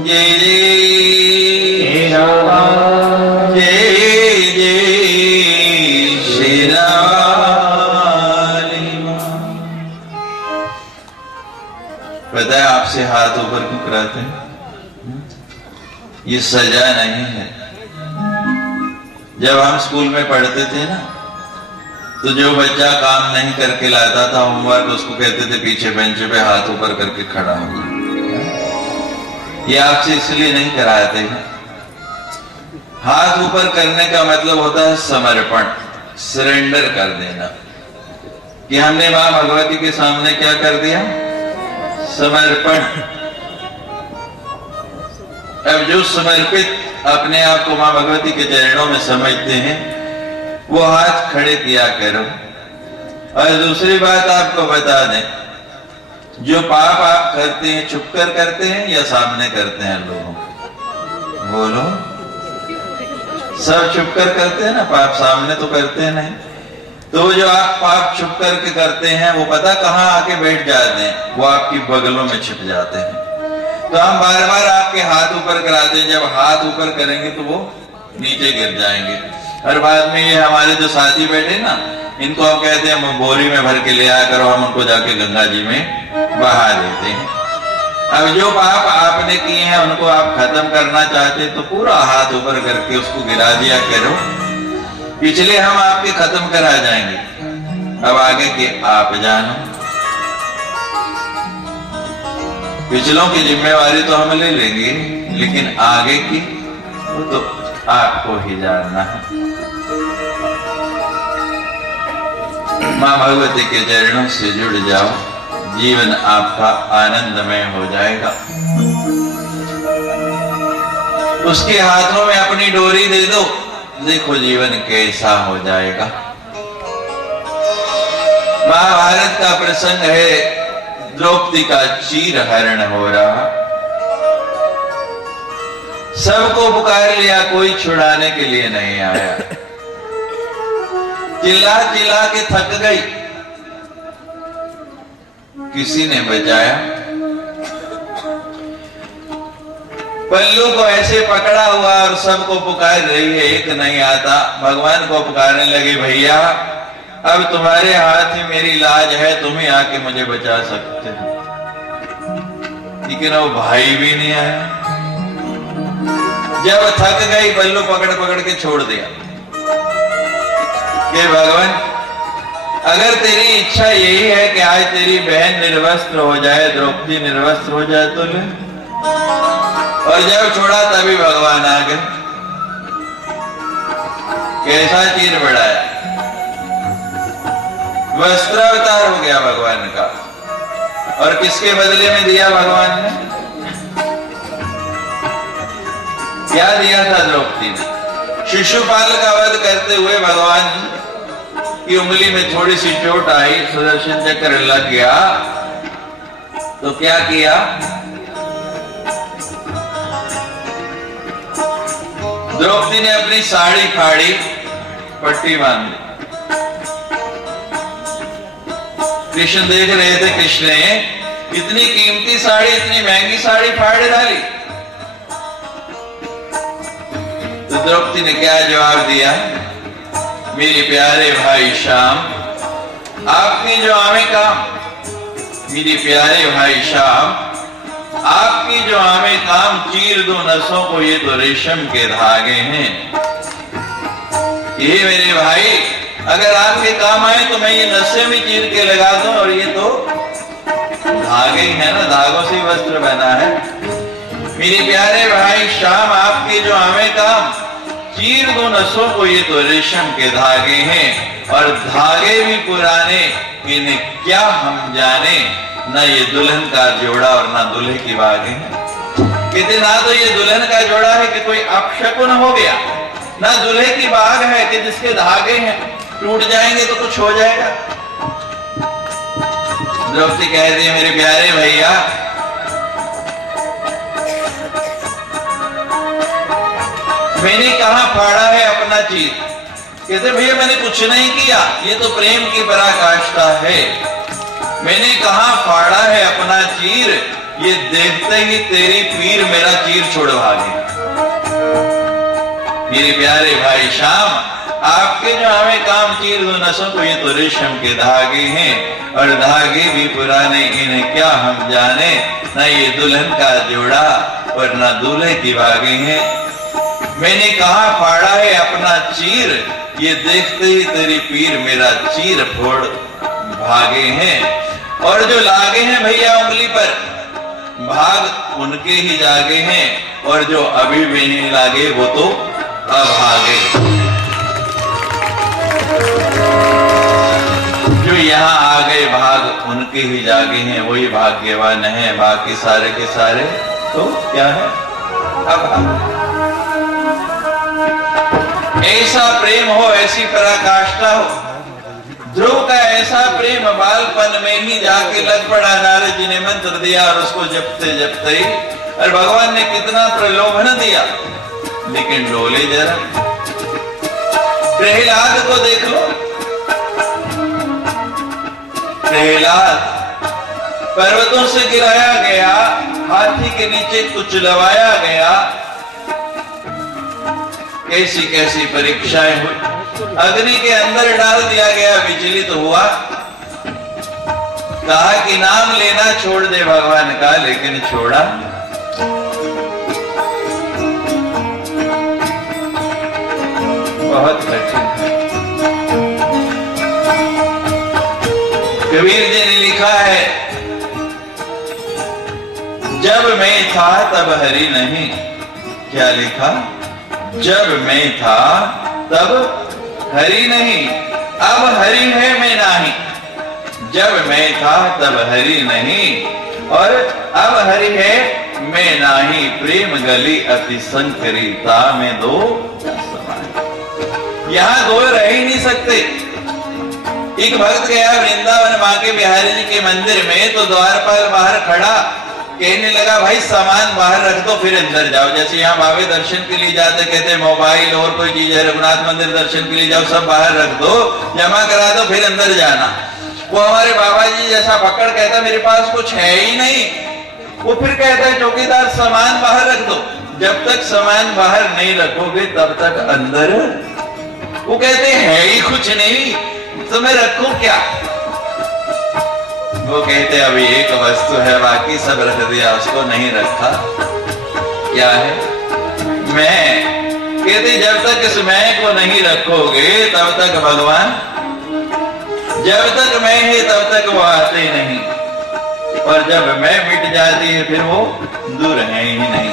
जय जय राम, जय जय श्री राम। पता है आपसे हाथ ऊपर क्यों कराते हैं? ये सजा नहीं है। जब हम स्कूल में पढ़ते थे ना, तो जो बच्चा काम नहीं करके लाता था होमवर्क, उसको कहते थे पीछे बेंच पे हाथ ऊपर करके खड़ा हो जा। ये आपसे इसलिए नहीं कराते हैं। हाथ ऊपर करने का मतलब होता है समर्पण, सरेंडर कर देना। कि हमने मां भगवती के सामने क्या कर दिया? समर्पण। अब जो समर्पित अपने आप को मां भगवती के चरणों में समझते हैं, वो हाथ खड़े किया करो। और दूसरी बात आपको बता दें, जो पाप आप करते हैं छुपकर करते हैं या सामने करते हैं लोगों को? बोलो। सब छुपकर करते हैं ना पाप, सामने तो करते हैं नहीं। तो जो आप पाप छुप करके करते हैं, वो पता कहां आके बैठ जाते हैं? वो आपकी बगलों में छिप जाते हैं। तो हम बार बार आपके हाथ ऊपर कराते हैं। जब हाथ ऊपर करेंगे तो वो नीचे गिर जाएंगे। और बाद में ये हमारे जो साथी बैठे ना, इनको हम कहते हैं बोरी में भर के ले आया करो, हम उनको जाके गंगा जी में बहा देते हैं। अब जो पाप आपने किए हैं उनको आप खत्म करना चाहते तो पूरा हाथ ऊपर करके उसको गिरा दिया करो। पिछले हम आपके खत्म करा जाएंगे, अब आगे के आप जानो। पिछलों की जिम्मेवारी तो हम ले लेंगे, लेकिन आगे की वो तो आपको ही जानना है। मां भगवती के चरणों से जुड़ जाओ, जीवन आपका आनंदमय हो जाएगा। उसके हाथों में अपनी डोरी दे दो, देखो जीवन कैसा हो जाएगा। महाभारत का प्रसंग है, द्रौपदी का चीर हरण हो रहा। सबको पुकार लिया, कोई छुड़ाने के लिए नहीं आया। चिल्ला चिल्ला के थक गई, किसी ने बचाया। पल्लू को ऐसे पकड़ा हुआ और सबको पुकार रही है, एक नहीं आता। भगवान को पुकारने लगे, भैया अब तुम्हारे हाथ में मेरी लाज है, तुम ही आके मुझे बचा सकते हो। लेकिन वो भाई भी नहीं आया। जब थक गई, पल्लू पकड़ पकड़ के छोड़ दिया कि भगवान अगर तेरी इच्छा यही है कि आज तेरी बहन निर्वस्त्र हो जाए, द्रौपदी निर्वस्त्र हो जाए तो ले। और जब छोड़ा तभी भगवान आ गए। कैसा चीर बढ़ाया, वस्त्रावतार हो गया भगवान का। और किसके बदले में दिया भगवान ने? क्या दिया था द्रौपदी ने? शिशुपाल का वध करते हुए भगवान की उंगली में थोड़ी सी चोट आई, सुदर्शन चक्र लग गया, तो क्या किया? द्रौपदी ने अपनी साड़ी फाड़ी, पट्टी बांध दी। कृष्ण देख रहे थे, कृष्ण ने इतनी कीमती साड़ी, इतनी महंगी साड़ी फाड़ डाली। तो द्रौपदी ने क्या जवाब दिया? मेरे प्यारे भाई श्याम, आपकी जो आमे काम, मेरे प्यारे भाई श्याम, आपकी जो आमे काम चीर दो नसों को, ये तो रेशम के धागे हैं। ये मेरे भाई अगर आपके काम आए तो मैं ये नसें भी चीर के लगा दूं, और ये तो धागे ही है ना, धागों से वस्त्र बना है। मेरे प्यारे भाई श्याम, आपके जो आमे काम चीर दो नसों को, ये तो रेशम के धागे हैं। और धागे भी पुराने, इन्हें क्या हम जाने, ना ये दुल्हन का जोड़ा और ना दूल्हे की बागें हैं। कहते ना तो ये दुल्हन का जोड़ा है कि कोई अपशकुन हो गया, ना दूल्हे की बाग है कि जिसके धागे हैं, टूट जाएंगे तो कुछ हो जाएगा। द्रौपदी कह रही है, मेरे प्यारे भैया मैंने कहा फाड़ा है अपना चीर? कहते भैया मैंने कुछ नहीं किया, ये तो प्रेम की पराकाष्ठा है। मैंने कहा फाड़ा है अपना चीर, ये देखते ही तेरी पीर मेरा चीर छोड़ भागे। मेरे प्यारे भाई श्याम, आपके जो हमें काम चीर दो न सको, ये तो रेशम के धागे हैं, और धागे भी पुराने, इन्हें क्या हम जाने। न ये दुल्हन का जोड़ा और न दूल्हे की भागे हैं। मैंने कहा फाड़ा है अपना चीर, ये देखते ही तेरी पीर मेरा चीर फोड़ भागे हैं। और जो लागे हैं भैया उंगली पर, भाग उनके ही जागे हैं, और जो अभी भी नहीं लागे वो तो अभागे। जो यहाँ आ गए भाग उनके ही जागे हैं, वही भाग्यवान है, बाकी सारे के सारे तो क्या है अभागे। ऐसा प्रेम हो, ऐसी पराकाष्ठा हो। ध्रुव का ऐसा प्रेम बालपन में ही जाके लग पड़ा, नारद जी ने मंत्र दिया और उसको जपते जपते ही, और भगवान ने कितना प्रलोभन दिया, लेकिन डोले जरा। प्रहलाद को देख लो, प्रहलाद पर्वतों से गिराया गया, हाथी के नीचे कुचलवाया गया, कैसी कैसी परीक्षाएं हुई, अग्नि के अंदर डाल दिया गया, विचलित हुआ, कहा कि नाम लेना छोड़ दे भगवान का, लेकिन छोड़ा। बहुत कठिन है। कबीर जी ने लिखा है, जब मैं था तब हरि नहीं। क्या लिखा? जब मैं था तब हरि नहीं, अब हरि है मैं नहीं। जब मैं था तब हरि नहीं, और अब हरि है मैं नाही। प्रेम गली अति संकरिता में दो समान। यहां दो रह ही नहीं सकते। एक भक्त गया वृंदावन मां के बिहारी जी के मंदिर में, तो द्वारपाल बाहर खड़ा कहने लगा, भाई सामान बाहर रख दो फिर अंदर जाओ। जैसे यहाँ बाबे दर्शन के लिए जाते, कहते मोबाइल और कोई चीज है, रघुनाथ मंदिर दर्शन के लिए जाओ, सब बाहर रख दो, जमा करा दो, फिर अंदर जाना। वो हमारे बाबा जी जैसा पकड़ कहता, मेरे पास कुछ है ही नहीं। वो फिर कहता है, चौकीदार सामान बाहर रख दो। जब तक सामान बाहर नहीं रखोगे तब तक अंदर। वो कहते है ही कुछ नहीं, तो मैं रखूं क्या? वो कहते अभी एक वस्तु है, बाकी सब रख दिया, उसको नहीं रखा। क्या है? मैं। कहते जब तक इस मैं को नहीं रखोगे तब तक भगवान, जब तक मैं है तब तक वो आते नहीं, और जब मैं मिट जाती है फिर वो दूर है ही नहीं।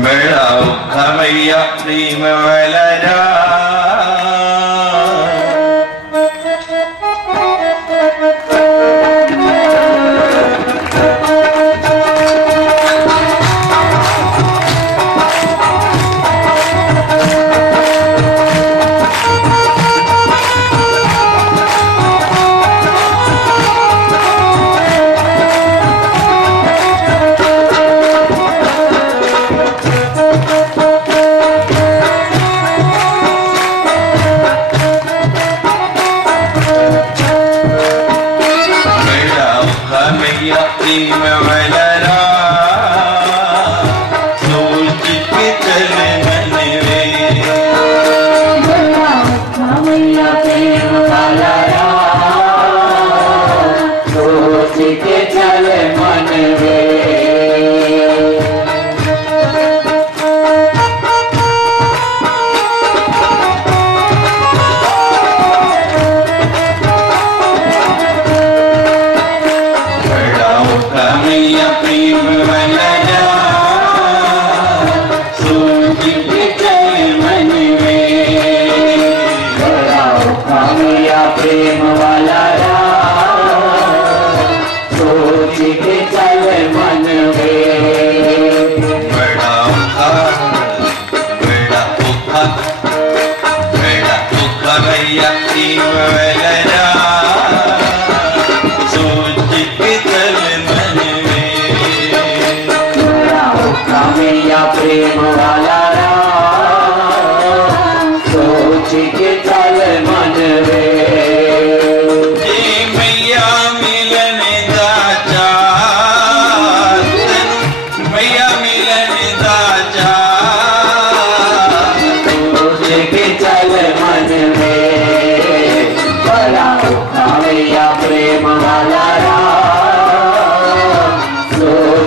मेरा औखा मैया प्रेम वाला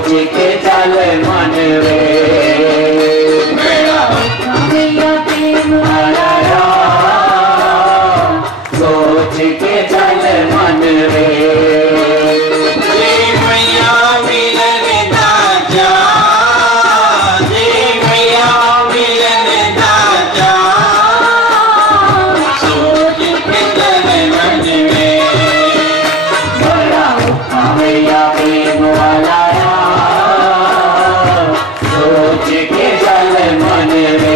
सोच के चल मन रे, मैया प्रेम वाला राम, सोच के चल मन रे। मैया मिलन दाचा, मैया मिलन दाचा, सोच के चल मन रे। मैया प्रेम वाला राम, सोच के चल मन रे।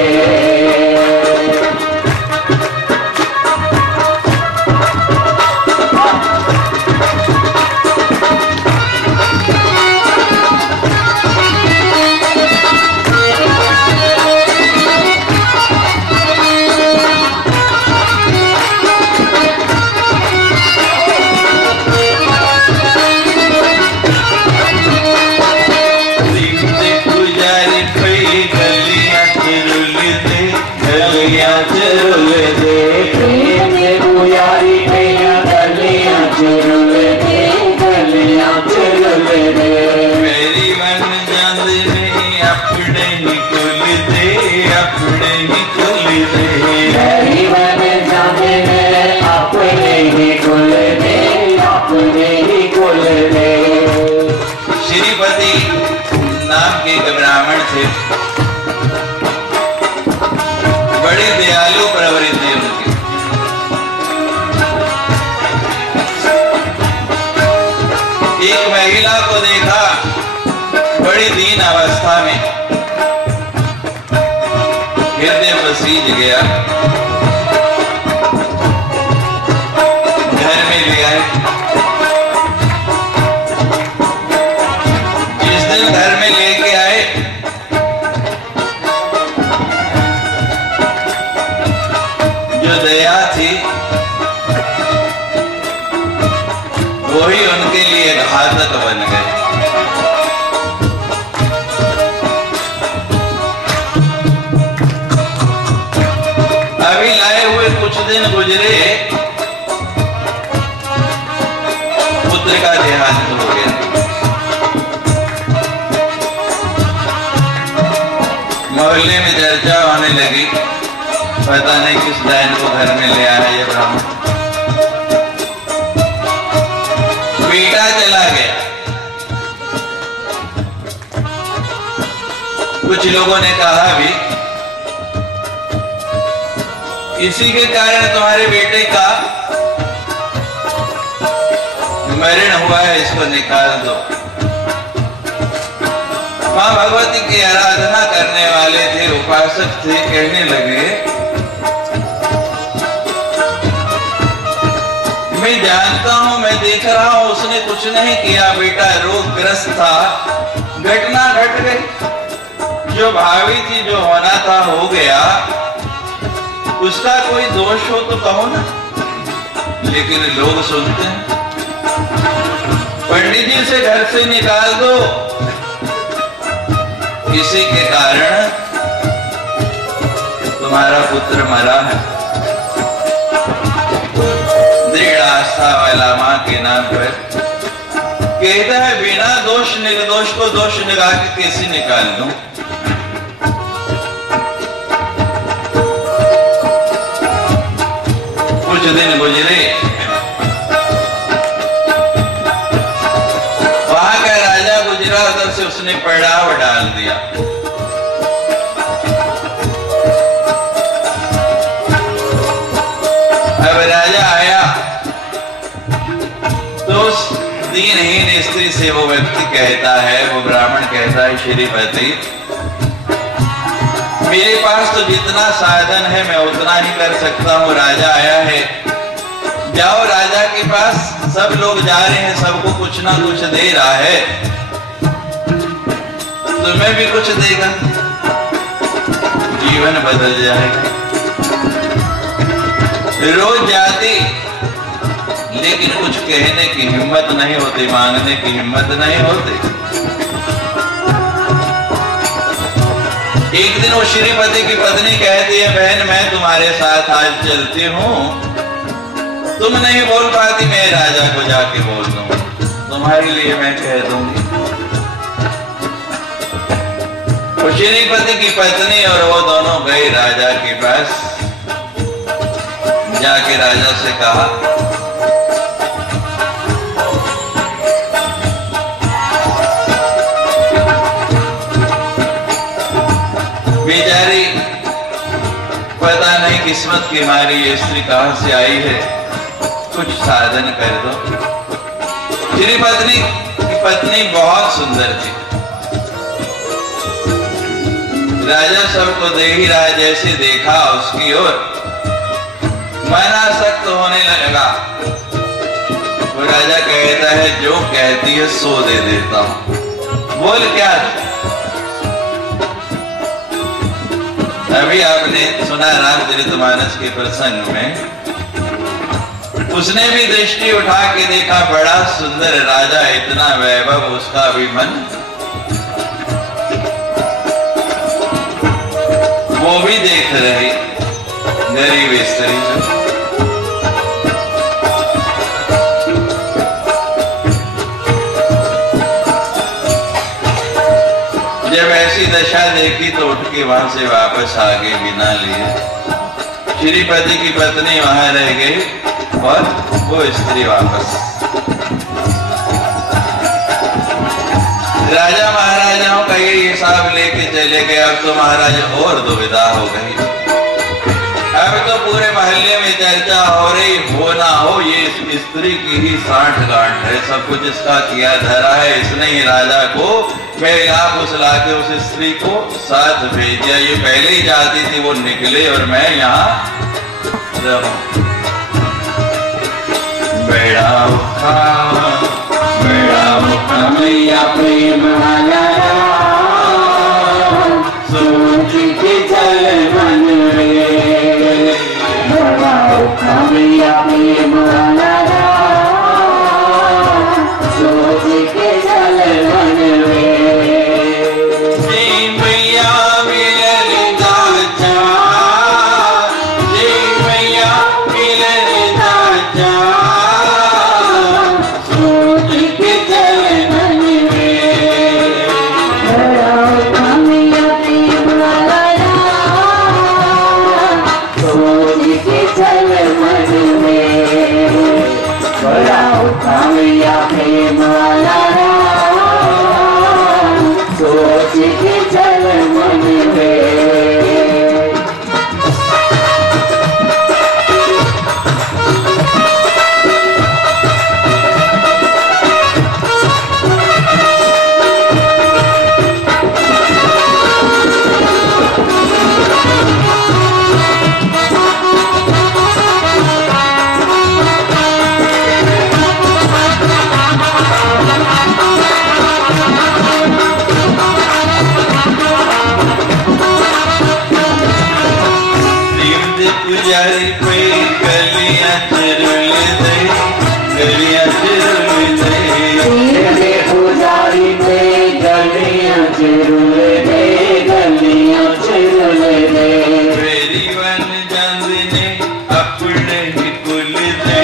श्रीपति नाम के एक ब्राह्मण थे, बड़ी दयालु प्रवृत्ति उनकी। एक महिला को देखा बड़ी दीन अवस्था में, हृदय पसीज गया, घर में ले आए। जिस दिन घर में लेके आए, जो दया थी वही उनके लिए घातक बन गए। अभी लाए हुए कुछ दिन गुजरे, पुत्र का देहांत हो गया। मोहल्ले में चर्चा होने लगी, पता नहीं किस डायन को घर में ले आया ये ब्राह्मण। बेटा चला गया। कुछ लोगों ने कहा भी इसी के कारण तुम्हारे बेटे का मरण हुआ है, इसको निकाल दो। मां भगवती की आराधना करने वाले थे, उपासक थे, कहने लगे मैं जानता हूं, मैं देख रहा हूं, उसने कुछ नहीं किया, बेटा रोगग्रस्त था, घटना घट गई, जो भावी थी, जो होना था हो गया, उसका कोई दोष हो तो कहो ना। लेकिन लोग सुनते हैं, पंडित जी से घर से निकाल दो, इसी के कारण तुम्हारा पुत्र मरा है। दृढ़ आस्था वाला मां के नाम पर कहता है बिना दोष निर्दोष को दोष लगा के कैसे निकाल दूं। कुछ दिन गुजरे, वहां का राजा गुजरा, उधर से उसने पड़ाव डाल दिया। अब राजा आया तो उस दीनहीन स्त्री से वो व्यक्ति कहता है, वो ब्राह्मण कहता है, श्रीपति मेरे पास तो जितना साधन है मैं उतना ही कर सकता हूँ। राजा आया है, जाओ राजा के पास, सब लोग जा रहे हैं, सबको कुछ ना कुछ दे रहा है, तुम्हें भी कुछ देगा, जीवन बदल जाएगा। रोज जाती, लेकिन कुछ कहने की हिम्मत नहीं होती, मांगने की हिम्मत नहीं होती। एक दिन वो श्रीपति की पत्नी कहती है, बहन मैं तुम्हारे साथ आज चलती हूँ, तुम नहीं बोल पाती, मैं राजा को जाके बोल दूंगी, तुम्हारे लिए मैं कह दूंगी। श्रीपति की पत्नी और वो दोनों गए राजा के पास। जाके राजा से कहा, बेचारी पता नहीं किस्मत की मारी ये स्त्री कहां से आई है, कुछ साधन कर दो। श्रीपति की पत्नी बहुत सुंदर थी। राजा सबको देख ही रहा, जैसे देखा उसकी ओर मन आसक्त होने लगा। वो राजा कहता है, जो कहती है सो दे देता हूं, बोल क्या। अभी आपने सुना रामचरितमानस के प्रसंग में, उसने भी दृष्टि उठा के देखा, बड़ा सुंदर राजा, इतना वैभव, उसका भी मन, वो भी देख रही गरीब स्त्री। जब ऐसी दशा देखी तो उठ के वहां से वापस आ गए बिना लिए। श्रीपति की पत्नी वहां रह गई और वो स्त्री वापस। राजा महाराजाओं का ये हिसाब लेके चले गए। अब तो महाराज और दुविधा हो गई। अब तो पूरे महल्ले में चर्चा हो रही, हो ना हो ये इस स्त्री की ही सांठ गांठ है, सब कुछ इसका किया धरा है, इसने ही राजा को मैं यहाँ फुसला के उस स्त्री को साथ भेज दिया। ये पहले ही चाहती थी वो निकले और मैं यहाँ रहूं। मैया प्रेम वाला सोच के चल मन रे, मैया प्रेम वाला सोच के चल मन रे। मैया प्रेम वाला सोच के चल मन में। पुजारी पे गलियां चरुल दे, गलियां चरुल दे, पुजारी पे गलियां चरुल दे, गलियां चरुल दे। मेरी वन जांदने अपने ही कुल दे,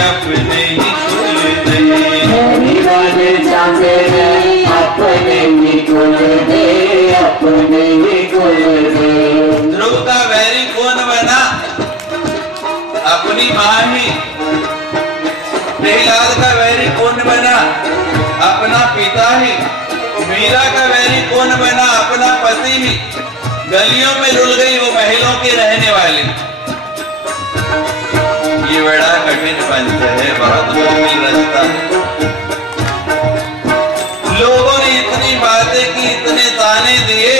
अपने ही कुल दे। मेरी वन जांदने अपने ही कुल दे, अपने ही कुल दे। ध्रुव का वैरी कौन बना? अपनी मां ही। प्रहलाद का वैरी कौन बना? अपना पिता ही। मीरा का वैरी कौन बना? अपना पति ही। गलियों में रुल गई वो महलों के रहने वाली। ये बड़ा कठिन पंथ है, बहुत मुश्किल रास्ता है। लोगों ने इतनी बातें की, इतने ताने दिए।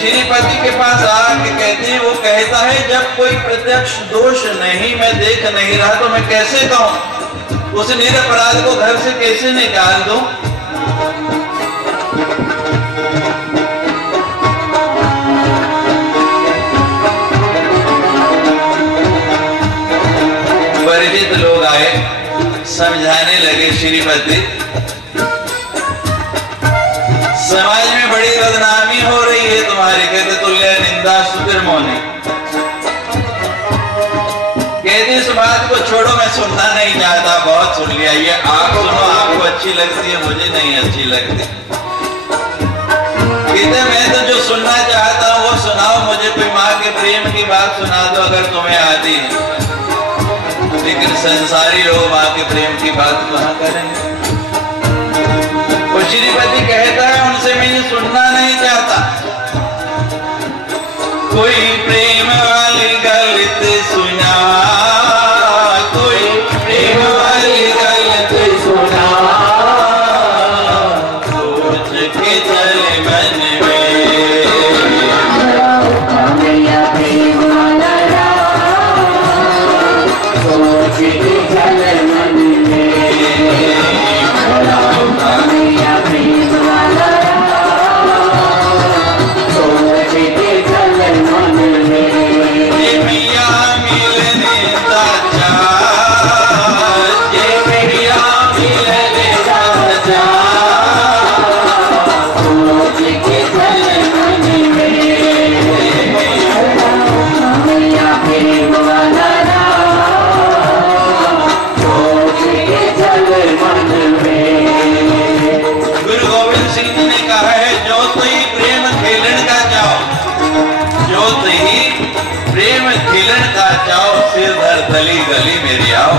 श्रीपति के पास आके कहते हैं, वो कहता है जब कोई प्रत्यक्ष दोष नहीं, मैं देख नहीं रहा तो मैं कैसे कहूं? उस निरपराध को घर से कैसे निकाल दूं? परिचित लोग आए, समझाने लगे श्रीपति, समाज में बड़ी बदनामी हो रही है तुम्हारी। कहते तुल्य निंदा सुतिर मौनी। कहते इस बात को छोड़ो, मैं सुनना नहीं चाहता, बहुत सुन लिया। ये आप सुनो, आपको अच्छी लगती है, मुझे नहीं अच्छी लगती। कहते मैं तो जो सुनना चाहता हूँ वो सुनाओ, मुझे कोई माँ के प्रेम की बात सुना दो अगर तुम्हें आती है। लेकिन संसारी लोग माँ के प्रेम की बात कहाँ करेंगे। वो श्रीपति कहता है उनसे मैं ये सुनना नहीं चाहता। कोई प्रेम वाली गलत सुना, कोई प्रेम वाली गलत सुना, सोच के चले मन में, मैया प्रेम वाला सोच के चले मन में, मैया प्रेम वाला सोच के चले मन में। मैया मिलने का चाह, मैया मिलने का चाह, सोच के चले मन में, मैया प्रेम वाला सोच के चले मन में। गुरु गोविंद सिंह जी ने कहा है जो तुही प्रेम खेलन का चाहो, जो तुही प्रेम खेलन का चाहो, सिर धर तली गली मेरी आओ।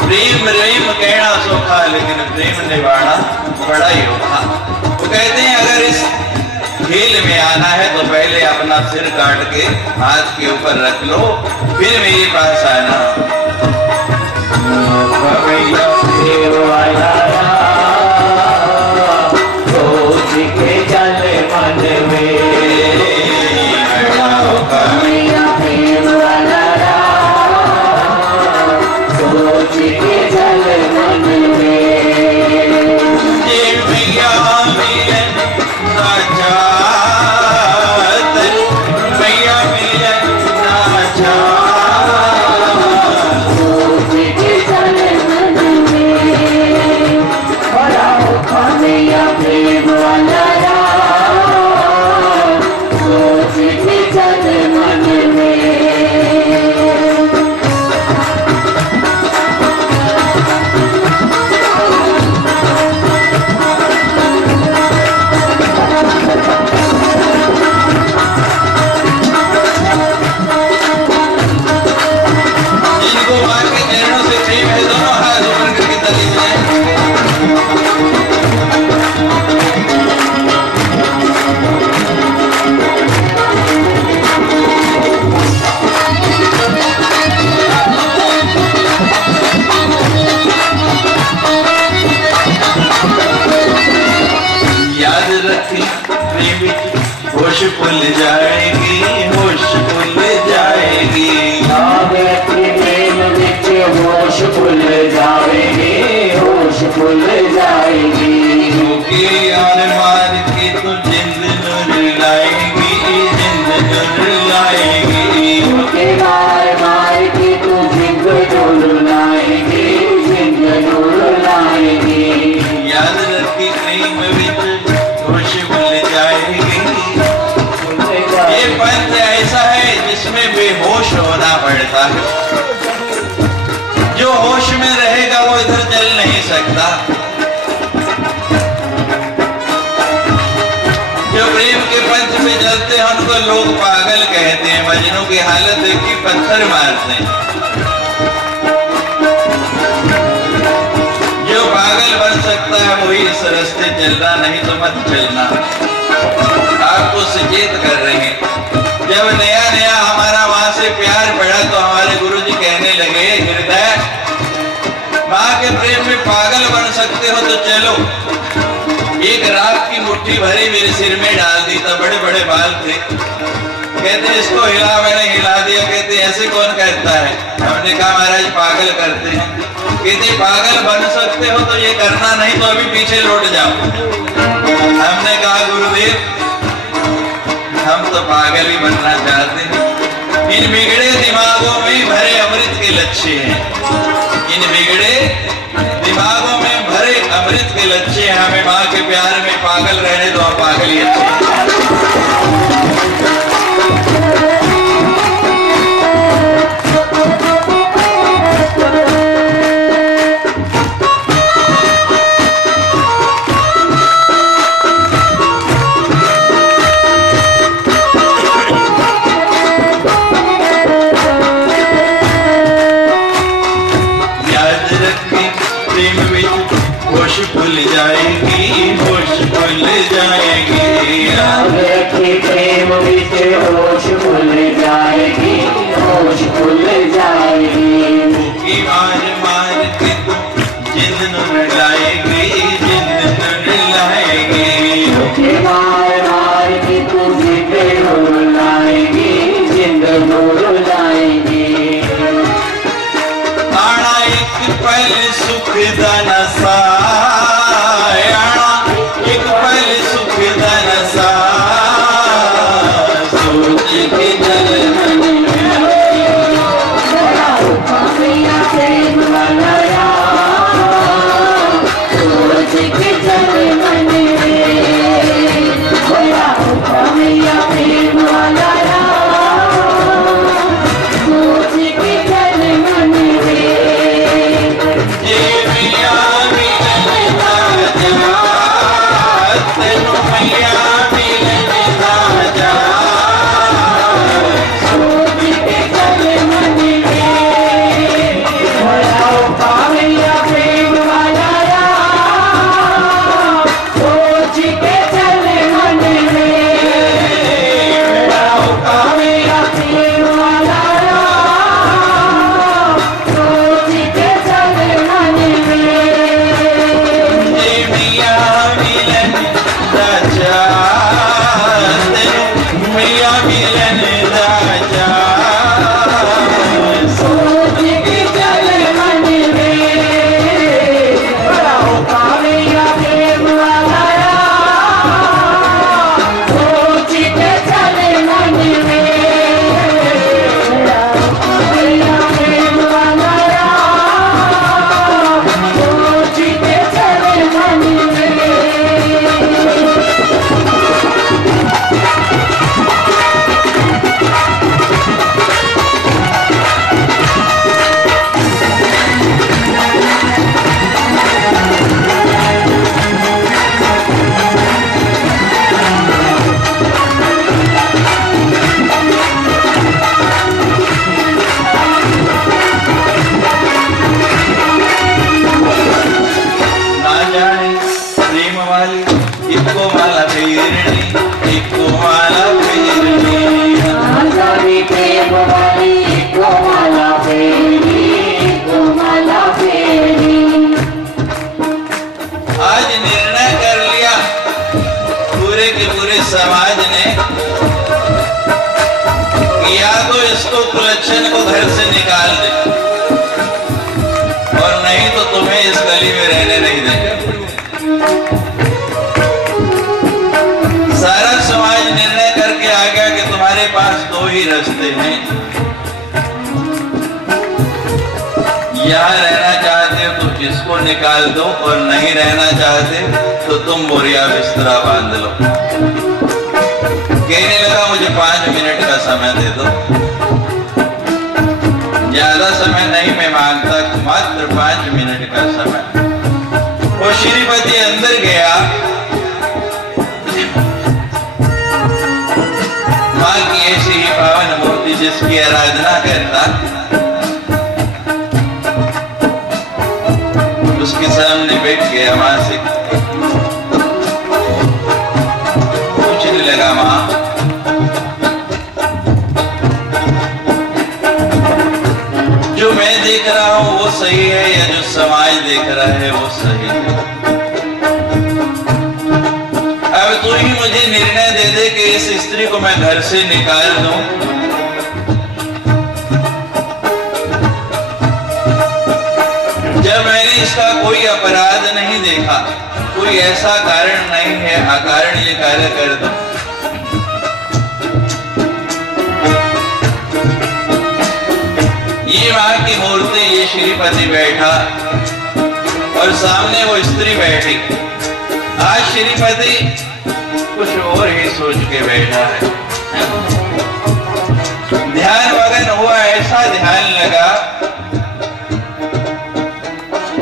प्रेम प्रेम कहना सौखा लेकिन प्रेम निभाना बड़ा ही औखा। वो कहते हैं अगर इस खेल में आना है तो पहले अपना सिर काट के हाथ के ऊपर रख लो, फिर मेरे पास आना। मैया प्रेम वाला सोच के चले मन में, मैया प्रेम वाला सोच के चले मन में। ये मैया मिलन ना चाहत, मैया मिलन ना चाहत, सोच के चले मन में, मैया प्रेम वाला सोच के चले मन में। जिनको माँ के चरणों से प्रेम है दोनों हाथ ऊपर करके ताली बजाएं। याद रखें प्रेम होश भूल जाएगी, होश भूल जाएगी। प्रेम विच होश भूल जाएगी, होश भूल जाएगी। के यार मार के तो जिंद नूर लाएगी, जिंद नूर लाएगी। के मार मार के तू जिंद नूर लाएगी, जिंद नूर लाएगी। याद रखी प्रेम विच होश भूल जाएगी। ये पंथ ऐसा है जिसमें बेहोश होना पड़ता है। जो होश में रहेगा वो इधर चल नहीं सकता। जो प्रेम के पंथ पे चलते हैं उनको लोग पागल कहते हैं। मजनू की हालत देखी, पत्थर मारते हैं। जो पागल बन सकता है वही इस रास्ते चलना, नहीं तो मत चलना। आपको सचेत कर रहे हैं। जब नया नया हमारा वहां से प्यार पड़ा तो हमारे गुरुजी कहने लगे, हृदय माँ के प्रेम में पागल बन सकते हो तो चलो। एक राख की मुट्ठी भरी मेरे सिर में डाल दी, तब बड़े बड़े बाल थे। कहते इसको हिला, मैंने हिला दिया। कहते ऐसे कौन कहता है? हमने कहा महाराज पागल करते हैं। कहते पागल बन सकते हो तो ये करना, नहीं तो अभी पीछे लौट जाओ। हमने कहा गुरुदेव हम तो पागल ही बनना चाहते हैं। इन बिगड़े दिमागों में भरे अमृत के लच्छे हैं। इन बिगड़े दिमागों में भरे अमृत के लच्छे हैं। हमें माँ के प्यार में पागल रहने दो, हम पागल ही अच्छे हैं। जाएगी, होश भूल जाएगी। नाम रखी प्रेम विच होश भूल जाएगी, होश भूल जाएगी। भूखी मार मार के तू जिंद न लाएगी, जिंद न लाएगी। भूखी मार मार के तू जिंद न लाएगी, जिंद न लाएगी। आना एक पल सुख दा नशा, आना एक पल सुख दा नशा, सोच के जल मन प्रेम वाला यार, सोच के जल मन प्रेम वाला यार, सोच के जल मन जे मिया मिलन राजा, तेनु मैया मिलन राजा, सोच के जल मन प्रेम वाला यार, सोच के जल मन प्रेम वाला यार, सोच के जल मन जे मिया मिलन राजा, तेनु मैया मिलन राजा, सोच के जल मन प्रेम वाला यार, सोच के जल मन प्रेम वाला यार, सोच के जल मन ना जाने प्रेम वाली इको माला फेरनी, इको माला फेरनी। आजादी प्रेम वाली को माला फेरी, को माला फेरी। आज निर्णय कर लिया पूरे के पूरे समाज ने कि या तो इसको कुलच्छन को घर से निकाल दे, और नहीं तो तुम्हें इस गली में रहने नहीं देंगे। सारा समाज निर्णय करके आ गया कि तुम्हारे पास दो ही रास्ते हैं, यहाँ रहना चाहते हो तो इसको निकाल दो, और नहीं रहना चाहते तो तुम बोरिया बिस्तरा बांध लो। कहने लगा मुझे 5 मिनट का समय दे दो, ज्यादा समय नहीं मैं मांगता, मात्र 5 मिनट का समय। वो श्रीपति अंदर गया, मां की ऐसी ही पावन मूर्ति जिसकी आराधना करता, उसके सामने बैठ गया। मां से पूछने लगा, मां जो मैं देख रहा हूं वो सही है या जो समाज देख रहा है वो सही है? अब तू ही मुझे निर्णय दे दे कि इस स्त्री को मैं घर से निकाल दूं, जब मैंने इसका कोई अपराध नहीं देखा, कोई ऐसा कारण नहीं है अकारण ये कार्य कर दूं। ये मां की मूर्ति, ये श्रीपति बैठा और सामने वो स्त्री बैठी। आज श्रीपति कुछ और ही सोच के बैठा है, ध्यान मगन हुआ, ऐसा ध्यान लगा,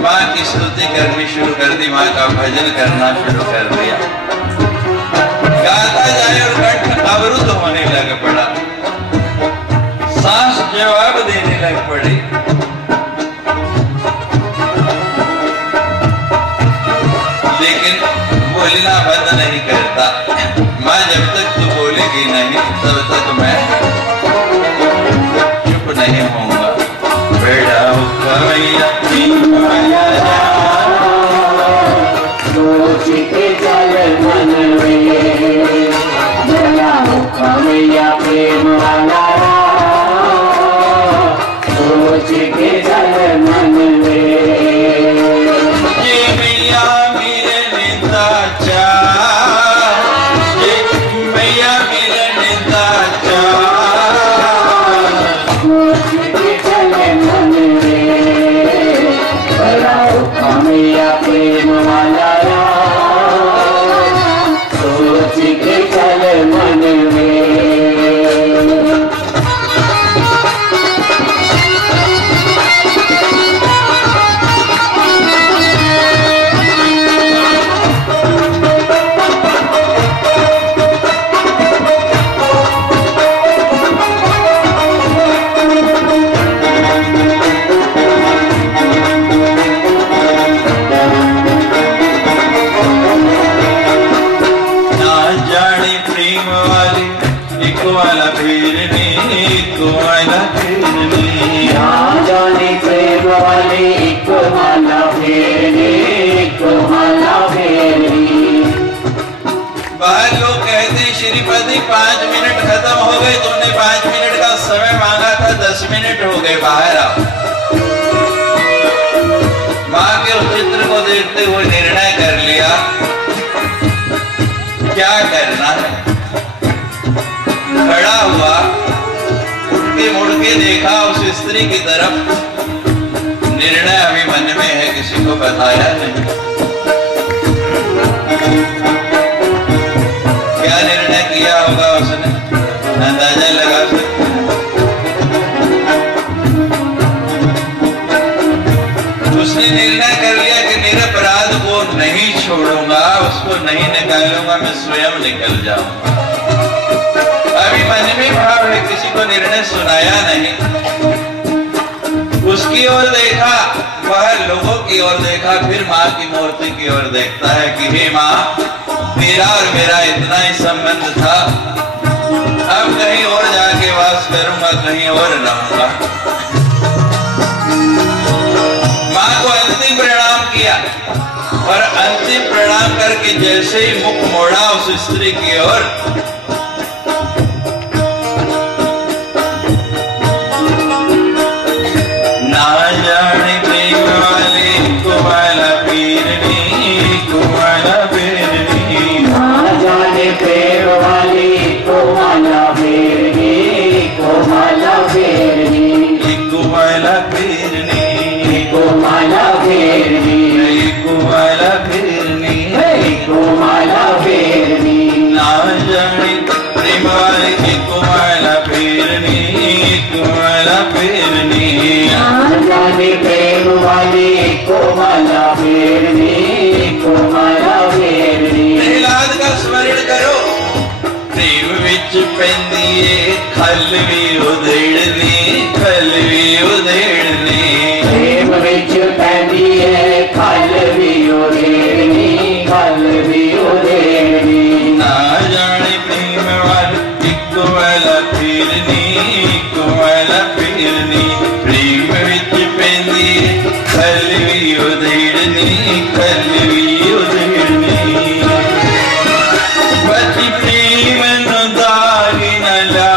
मां की स्तुति करनी शुरू कर दी, मां का भजन करना शुरू कर दिया। गाता जाए और कंठ अवरुद्ध होने लग पड़ा, सांस जवाब देने लग पड़ी। लेकिन बोलना बंद नहीं करता। माँ जब तक तू बोलेगी नहीं तब तक मैं चुप नहीं होऊंगा। बेड़ा कमैया सोच के चल मन में, बेड़ा कमैया प्रेम वाला सोच के चल मन में। ये मैया मेरे नेता चा, ये मैया मेरे नेता चा, सोच के चल मन में, बेड़ा कमैया प्रेम वाला सोच के चल मन में। बाहर लोग कहते हैं श्रीपति 5 मिनट खत्म हो गए, तुमने 5 मिनट का समय मांगा था, 10 मिनट हो गए, बाहर आओ। माँ के उस चित्र को देखते हुए निर्णय कर लिया क्या करना है। खड़ा हुआ, उठ के मुड़ के देखा उस स्त्री की तरफ। निर्णय अभी मन में है, किसी को बताया नहीं। क्या निर्णय किया होगा उसने, अंदाजा लगा सकते हैं। उसने निर्णय कर लिया कि निरपराध को नहीं छोड़ूंगा, उसको नहीं निकालूंगा, मैं स्वयं निकल जाऊंगा। अभी मन में भाव है, किसी को निर्णय सुनाया नहीं। उसकी ओर देखा, बाहर लोगों की ओर देखा, फिर माँ की मूर्ति की ओर देखता है कि हे माँ, तेरा और मेरा इतना ही संबंध था, अब कहीं और जाके वास करूंगा, कहीं और रहूंगा। माँ को अंतिम प्रणाम किया और अंतिम प्रणाम करके जैसे ही मुख मोड़ा उस स्त्री की ओर, ना जाने प्रेम वाले को वाला पीरनी, को वाला पीरनी, ना जाने प्रेम वाली को माला फेरनी, को माला फेरनी, को वाला पीरनी, को माला फेरनी, को वाला पीरनी, को माला फेरनी। ना जाने प्रेम वाले को वाला पीरनी, को वाला पीरनी, ना जाने प्रेम वाली को माला फेरनी, को माला फेरनी। प्रहलाद का स्मरण करो। प्रेम विच पैंदी खल भी उधेड़नी, खल भी उधेड़नी, प्रेम विच पैंदी है खल भी उधेड़नी, खल भी उधेड़नी। ना जाने प्रेम वाला एक वाला पीरनी, एक वाला पीरनी, प्रेम विच पैंदी खल भी उधेड़नी, खल भी उधेड़नी। बच प्रेम नु दाग न ला,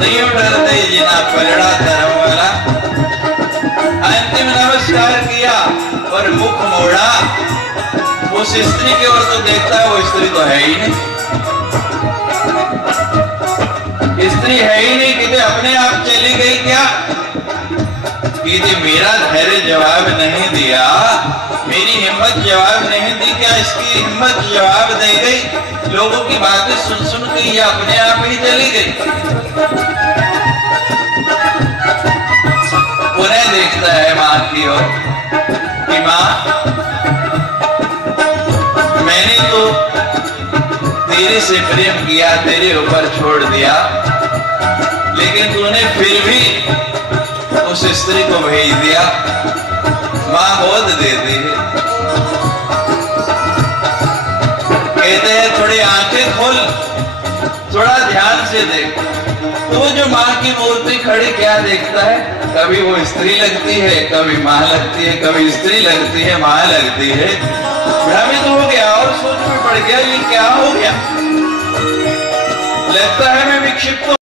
नहीं डरते जिना पलड़ा धर्म वाला। अंतिम नमस्कार किया और मुख मोड़ा, उस स्त्री की ओर तो देखता है, वो स्त्री तो है ही नहीं, स्त्री है ही नहीं। कि अपने आप चली गई क्या? कि मेरा धैर्य जवाब नहीं दिया, मेरी हिम्मत जवाब नहीं दी, क्या इसकी हिम्मत जवाब दे गई? लोगों की बातें सुन सुन के ये अपने आप ही चली गई। उन्हें देखता है मां की ओर कि मां, मैंने तो तेरे से प्रेम किया, तेरे ऊपर छोड़ दिया, लेकिन तूने फिर भी उस स्त्री को भेज दिया। मां गोद देती है, कहते हैं थोड़ी आंखें खोल, थोड़ा ध्यान से देख। तो जो मां की मूर्ति खड़ी क्या देखता है? कभी वो स्त्री लगती है, कभी मां लगती है, कभी स्त्री लगती है, मां लगती है। भ्रमित हो गया और सोच में पड़ गया, ये क्या हो गया? लगता है मैं विक्षिप्त।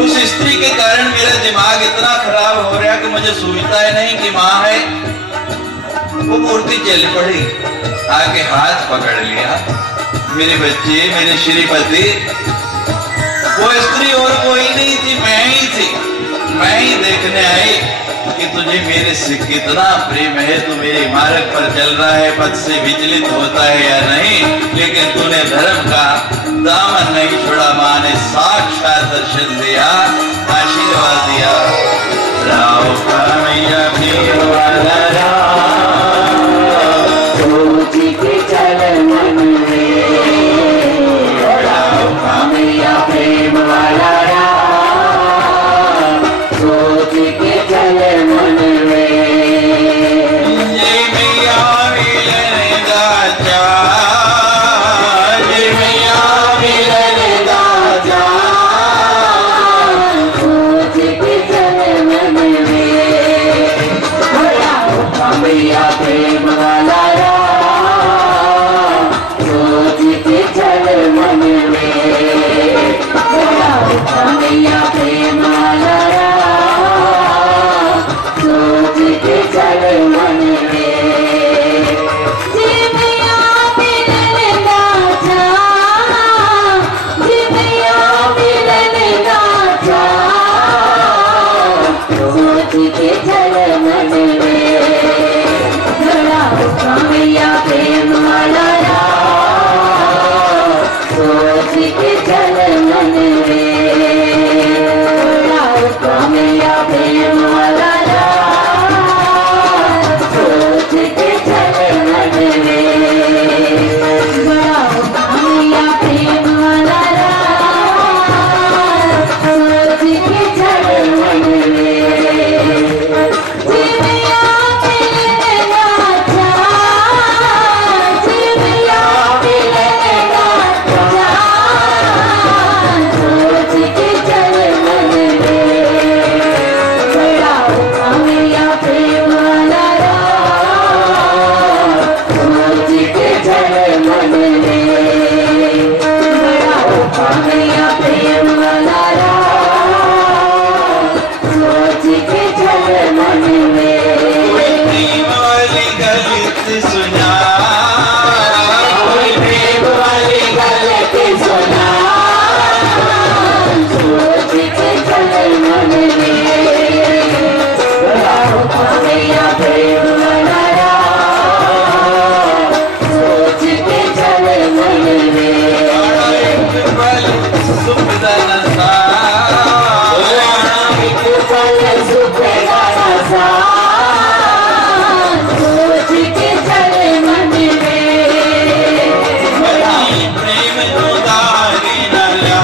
उस स्त्री के कारण मेरा दिमाग इतना खराब हो रहा कि मुझे सूझता है नहीं कि मां है। वो मूर्ति चल पड़ी, आके हाथ पकड़ लिया, मेरे बच्चे, मेरे श्रीपति। वो स्त्री और कोई नहीं थी, मैं ही थी। मैं ही देखने आई कि तुझे मेरे से कितना प्रेम है, तू मेरे मार्ग पर चल रहा है, पथ से विचलित होता है या नहीं, लेकिन तूने धर्म का दामन नहीं छोड़ा। मां ने साक्षात दर्शन दिया, आशीर्वाद दिया। राव का मैया प्रिय वाला प्रेम वाला सोच के चले मन में। जय मैया मिलन गाजा, जय मैया मिलन गाजा, सोच के चले मन में। मैया प्रेम वाला सोच के चले मन में। मैया प्रेम वाला सोच के चले मन में। जी मैया मिलन गाजा, जी मैया मिलन गाजा, सोच के चले मन में। मैया प्रेम वाला सोच के चले मन में। मैया प्रेम वाला सोच के चले मन में। मैया प्रेम वाला सोच के चले मन में। जी मैया मिलन गाजा, जी मैया मिलन गाजा, सोच के चले मन में। मैया प्रेम वाला सोच के चले मन में। मैया प्रेम वाला सोच के चले मन में। कोई प्रेम वाली गलती सुना, कोई प्रेम वाली गलती सुना, सोच के चले मन में। मैया प्रेम वाला सोच के चले मन में। सुखदा नसा, सुखेगा सा, सोच के चले मन में। प्रेम तो दारी न ला,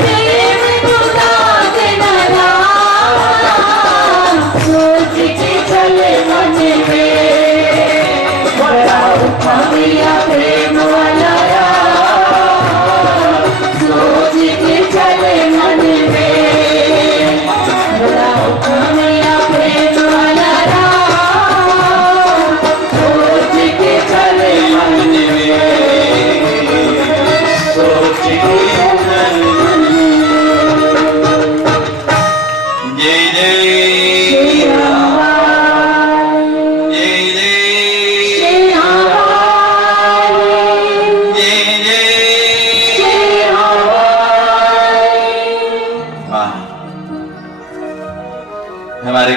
प्रेम खुदा के नला, सोच के चले मन में। मैया प्रेम वाला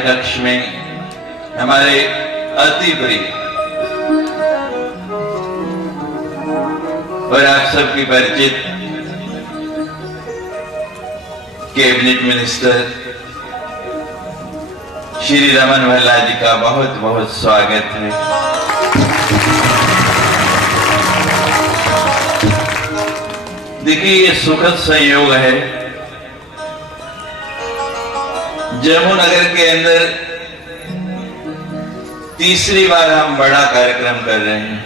कक्ष में हमारे अति प्रिय और आप सबकी परिचित कैबिनेट मिनिस्टर श्री रमन भल्ला जी का बहुत बहुत स्वागत है। देखिए, ये सुखद संयोग है, जम्मू नगर के अंदर तीसरी बार हम बड़ा कार्यक्रम कर रहे हैं।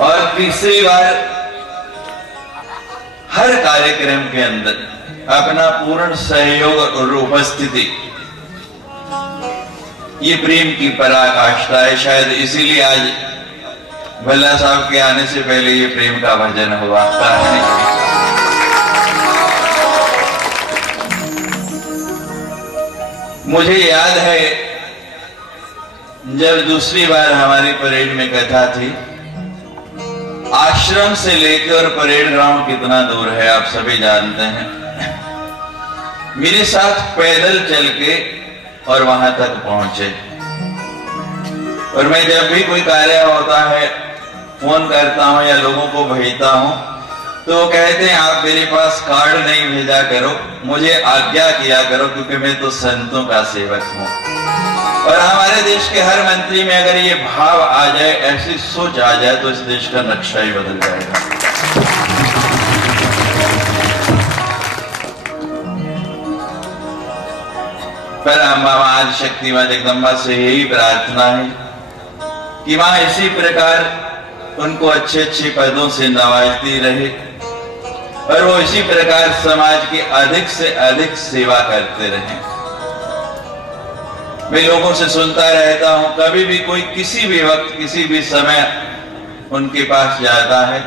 और तीसरी बार हर कार्यक्रम के अंदर अपना पूर्ण सहयोग और उपस्थिति, ये प्रेम की पराकाष्ठा है। शायद इसीलिए आज भल्ला साहब के आने से पहले ये प्रेम का भजन हुआ। मुझे याद है जब दूसरी बार हमारी परेड में कथा थी, आश्रम से लेकर परेड ग्राउंड कितना दूर है आप सभी जानते हैं। मेरे साथ पैदल चल के और वहां तक पहुंचे। और मैं जब भी कोई कार्य होता है, फोन करता हूं या लोगों को भेजता हूं, तो वो कहते हैं आप मेरे पास कार्ड नहीं भेजा करो, मुझे आज्ञा किया करो, क्योंकि मैं तो संतों का सेवक हूं। और हमारे देश के हर मंत्री में अगर ये भाव आ जाए, ऐसी सोच आ जाए, तो इस देश का नक्शा ही बदल जाएगा। पर मां आज शक्ति मां जगदम्बा से यही प्रार्थना है कि मां इसी प्रकार उनको अच्छे अच्छे पदों से नवाजती रहे और वो इसी प्रकार समाज की अधिक से अधिक सेवा करते रहें। मैं लोगों से सुनता रहता हूं, कभी भी कोई किसी भी वक्त किसी भी समय उनके पास जाता है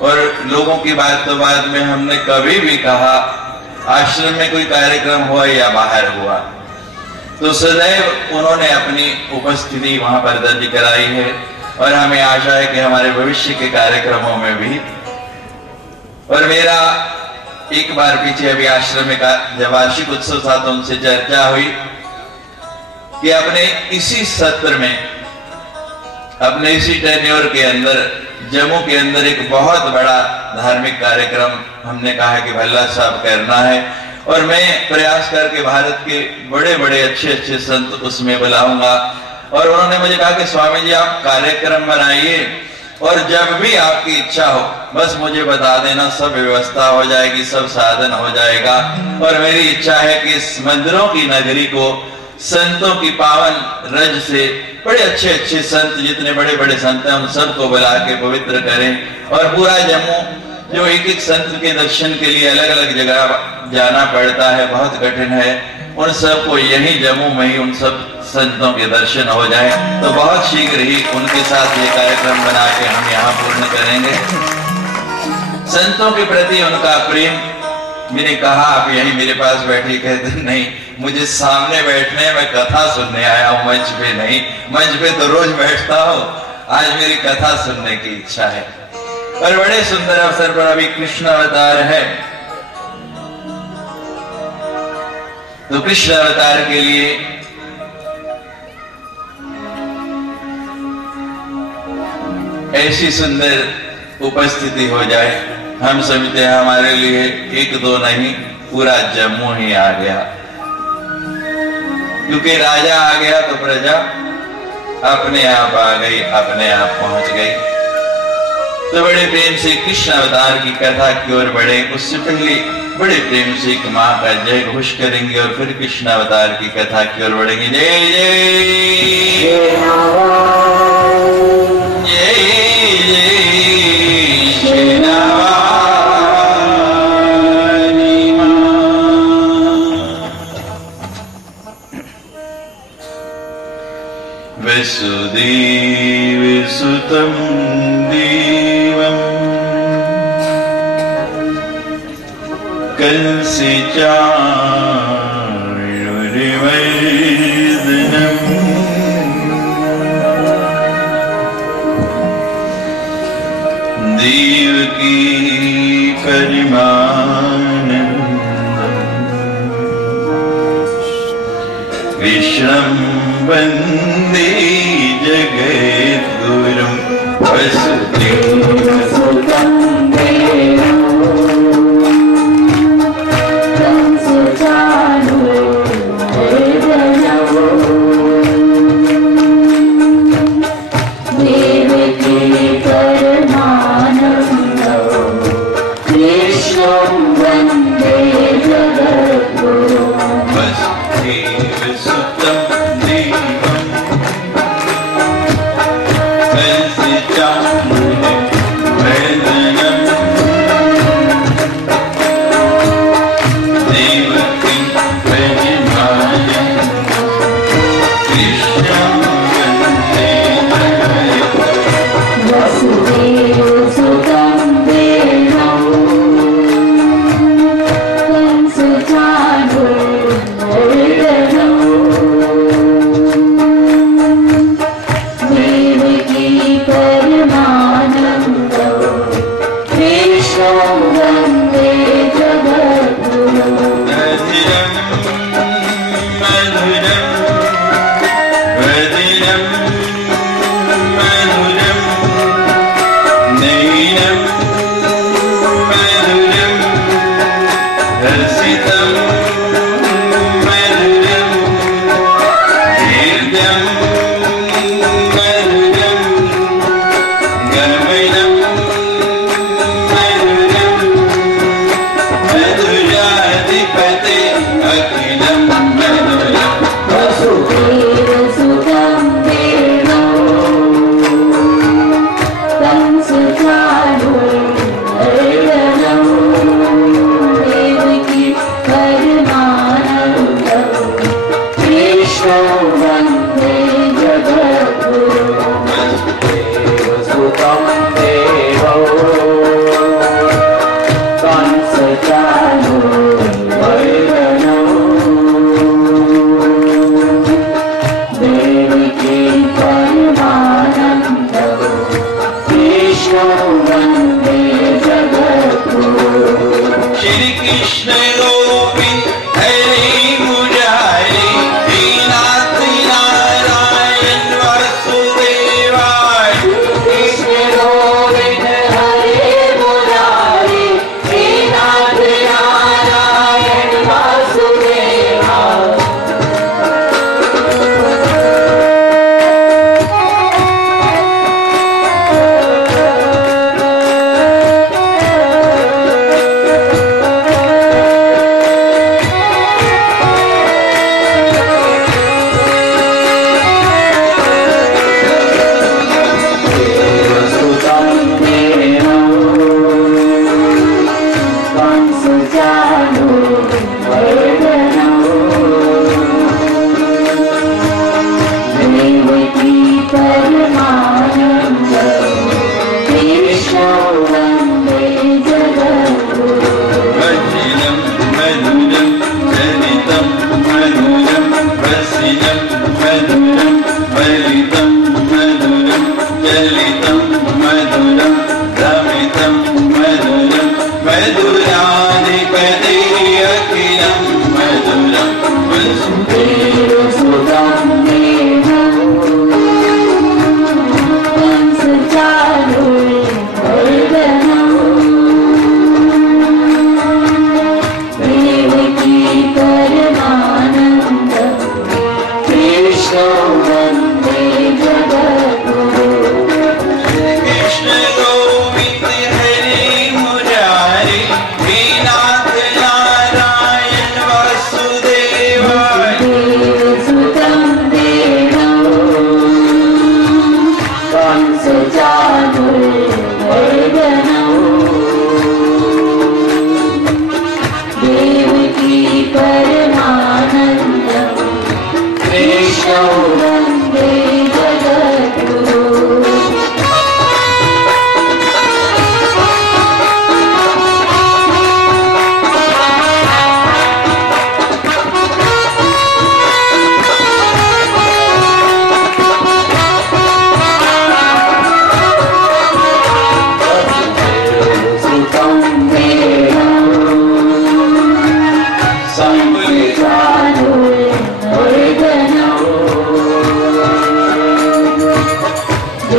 और लोगों की बात तो बाद में हमने कभी भी कहा, आश्रम में कोई कार्यक्रम हुआ या बाहर हुआ, तो सदैव उन्होंने अपनी उपस्थिति वहां पर दर्ज कराई है। और हमें आशा है कि हमारे भविष्य के कार्यक्रमों में भी। और मेरा एक बार पीछे अभी आश्रम में जब वार्षिक उत्सव था तो उनसे चर्चा हुई कि अपने इसी सत्र में, अपने इसी टेन्योर के अंदर जम्मू के अंदर एक बहुत बड़ा धार्मिक कार्यक्रम हमने कहा कि भल्ला साहब करना है। और मैं प्रयास करके भारत के बड़े बड़े अच्छे अच्छे संत उसमें बुलाऊंगा। और उन्होंने मुझे कहा कि स्वामी जी आप कार्यक्रम बनाइए और जब भी आपकी इच्छा हो बस मुझे बता देना, सब व्यवस्था हो जाएगी, सब साधन हो जाएगा। और मेरी इच्छा है कि इस मंदिरों की नगरी को संतों की पावन रज से बड़े अच्छे अच्छे संत, जितने बड़े बड़े संत हैं, उन सबको बुला के पवित्र करें। और पूरा जम्मू, जो एक एक संत के दर्शन के लिए अलग अलग जगह जाना पड़ता है, बहुत कठिन है, उन सबको यही जम्मू में ही उन सब संतों के दर्शन हो जाए। तो बहुत शीघ्र ही उनके साथ ये कार्यक्रम बना के हम यहाँ पूर्ण करेंगे। संतों के प्रति उनका प्रेम, मैंने कहा आप यहीं मेरे पास बैठे, कहते नहीं मुझे सामने बैठने, मैं कथा सुनने आया हूं, मंच पे नहीं। मंच पे तो रोज बैठता हूं, आज मेरी कथा सुनने की इच्छा है। और बड़े सुंदर अवसर पर अभी कृष्ण अवतार है, तो कृष्ण अवतार के लिए ऐसी सुंदर उपस्थिति हो जाए, हम समझते हैं हमारे लिए एक दो नहीं, पूरा जम्मू ही आ गया। क्योंकि राजा आ गया तो प्रजा अपने आप आ गई, अपने आप पहुंच गई। तो बड़े प्रेम से कृष्ण अवतार की कथा की ओर बढ़े, उससे पहले बड़े प्रेम से एक मां का जय घोष करेंगे और फिर कृष्ण अवतार की कथा की ओर बढ़ेंगे। जय जय वसुदेव सुतं देवं कंसचाणूरमर्दनं देवकी परिमानसं कृष्णं वन्दे जगद्गुरुं वसुदेवसुतं देवं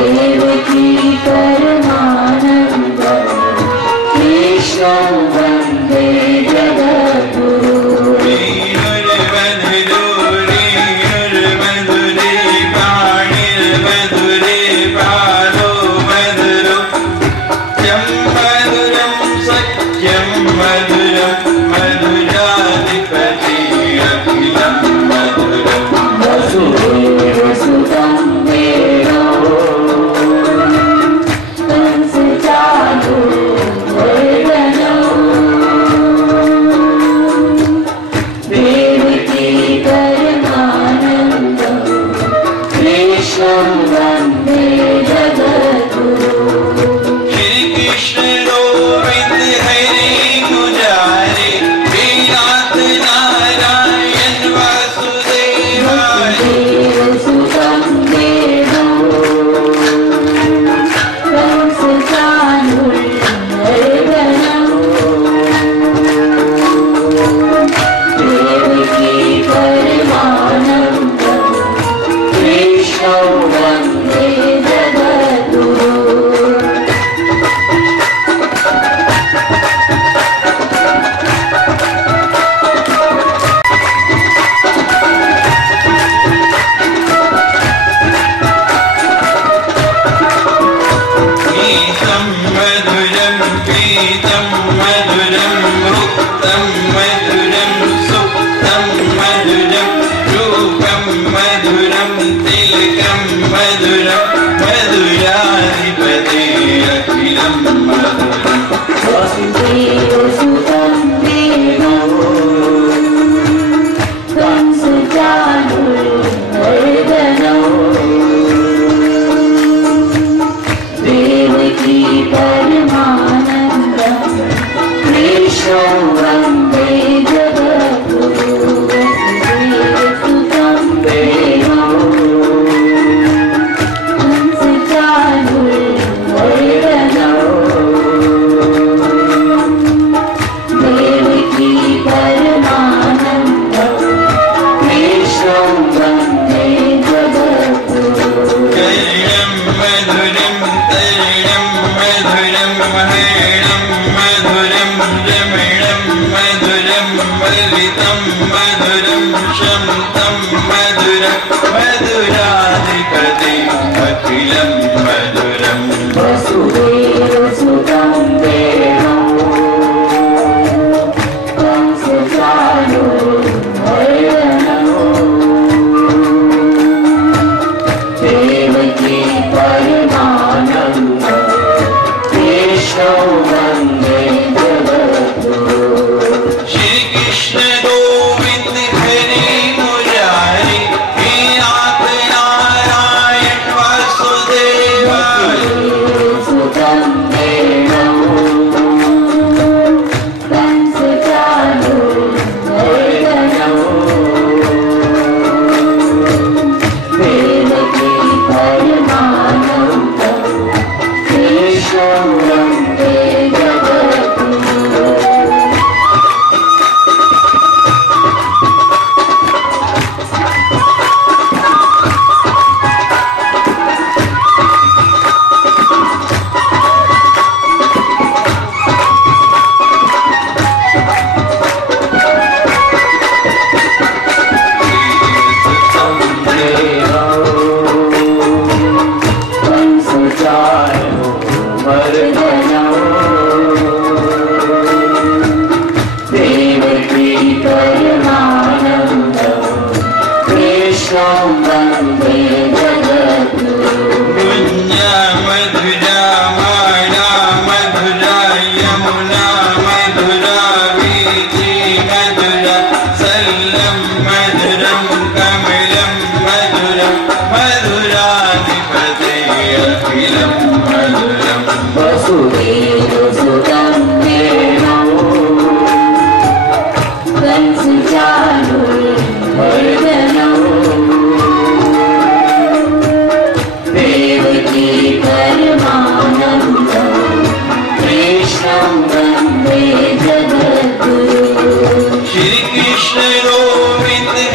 देवकी परमानंद कृष्णं वन्दे जगद्गुरु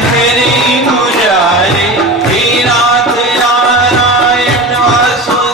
हरि मुरारी, हे नाथ नारायण वासुदेव।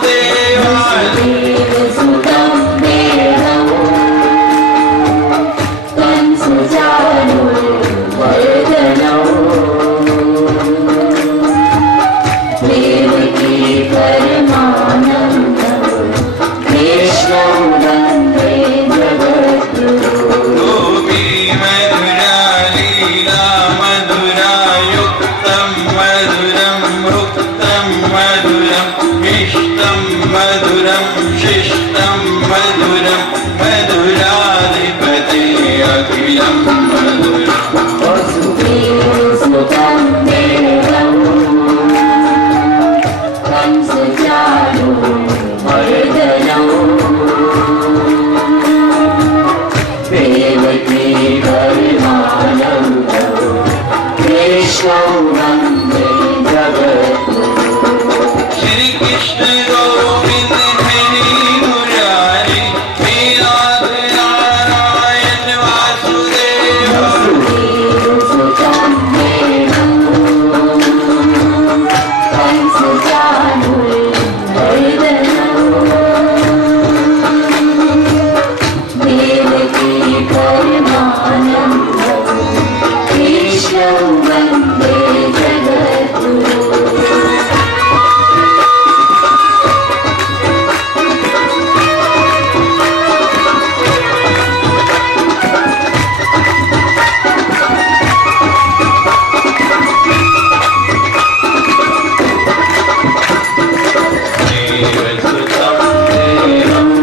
देवसुतं देवम्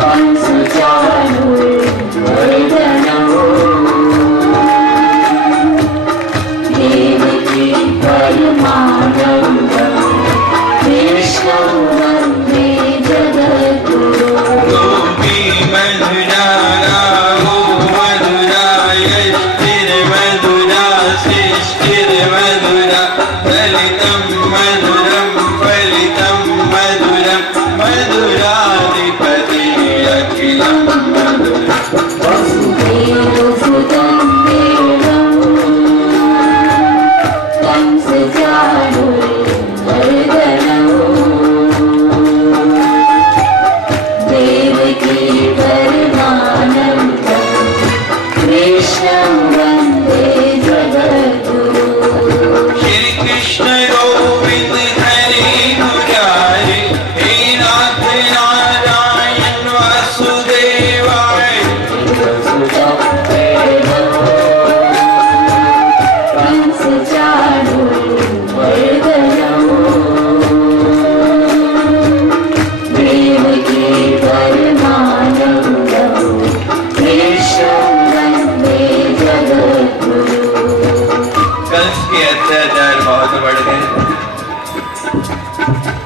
कंसचाणूरमर्दनं देवकी परमानन्दं कृष्णं वन्दे जगद्गुरुम्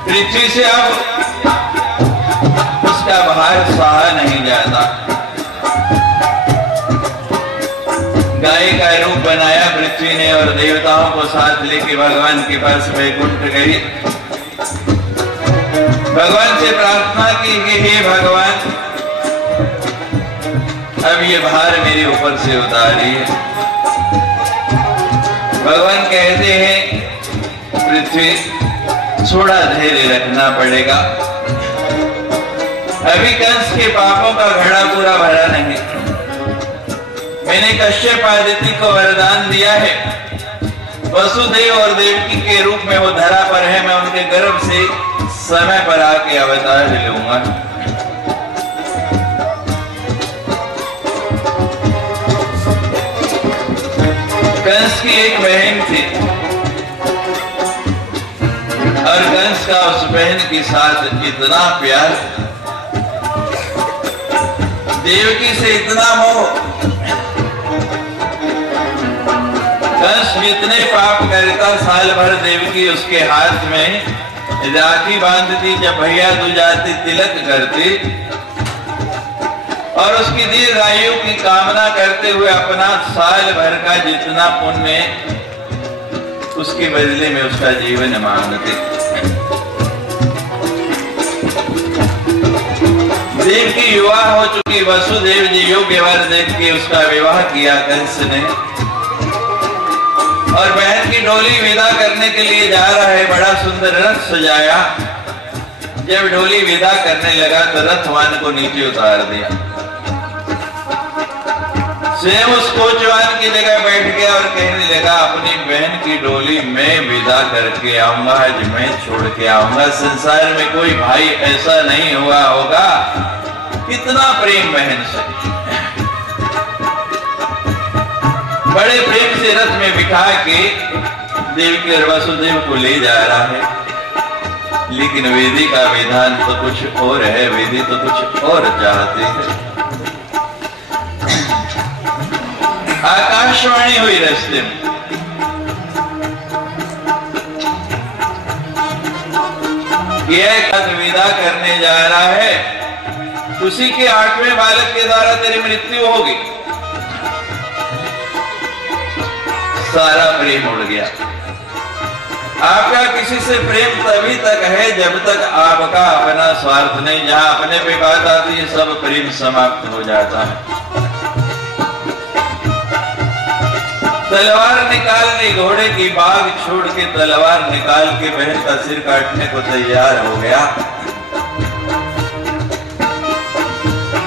पृथ्वी से अब उसका भार सहा नहीं जाता। गाय का रूप बनाया पृथ्वी ने और देवताओं को साथ लेके भगवान के पास वैकुंठ गई। भगवान से प्रार्थना की कि हे भगवान, अब ये भार मेरे ऊपर से उतारिए। भगवान कहते हैं पृथ्वी थोड़ा धैर्य रखना पड़ेगा, अभी कंस के पापों का घड़ा पूरा भरा नहीं। मैंने कश्यप आदित्य को वरदान दिया है, वसुदेव और देवकी के रूप में वो धरा पर है, मैं उनके गर्भ से समय पर आके अवतार लूंगा। कंस की एक बहन थी और कंस का उस बहन के साथ इतना प्यार, देवकी से इतना मोह। कंस जितने पाप करता साल भर देवकी उसके हाथ में राखी बांधती, जब भैया दूज जाती तिलक करती और उसकी दीर्घ आयु की कामना करते हुए अपना साल भर का जितना पुण्य उसके बदले में उसका जीवन मांगते। देव की विवाह हो चुकी, वसुदेव जी योग्य वर देख के उसका विवाह किया कंस ने और बहन की डोली विदा करने के लिए जा रहा है। बड़ा सुंदर रथ सजाया, जब डोली विदा करने लगा तो रथवान को नीचे उतार दिया। स्वयं उस कोचवान की जगह बैठ गया और कहने लगा अपनी बहन की डोली मैं विदा करके आऊंगा, आज मैं छोड़ के आऊंगा। संसार में कोई भाई ऐसा नहीं हुआ होगा, इतना प्रेम बहन से। बड़े प्रेम से रथ में बिठा के देवकी और वसुदेव को ले जा रहा है, लेकिन वेदी का विधान तो कुछ और है, वेदी तो कुछ और चाहते हैं। आकाशवाणी हुई रास्ते में, विदा करने जा रहा है, उसी के 8वें बालक के द्वारा तेरी मृत्यु होगी। सारा प्रेम उड़ गया। आपका किसी से प्रेम तभी तक है जब तक आपका अपना स्वार्थ नहीं, जहां अपने पे बात आती है सब प्रेम समाप्त हो जाता है। तलवार निकालने, घोड़े की बाग छोड़ के तलवार निकाल के बहन का सिर काटने को तैयार हो गया।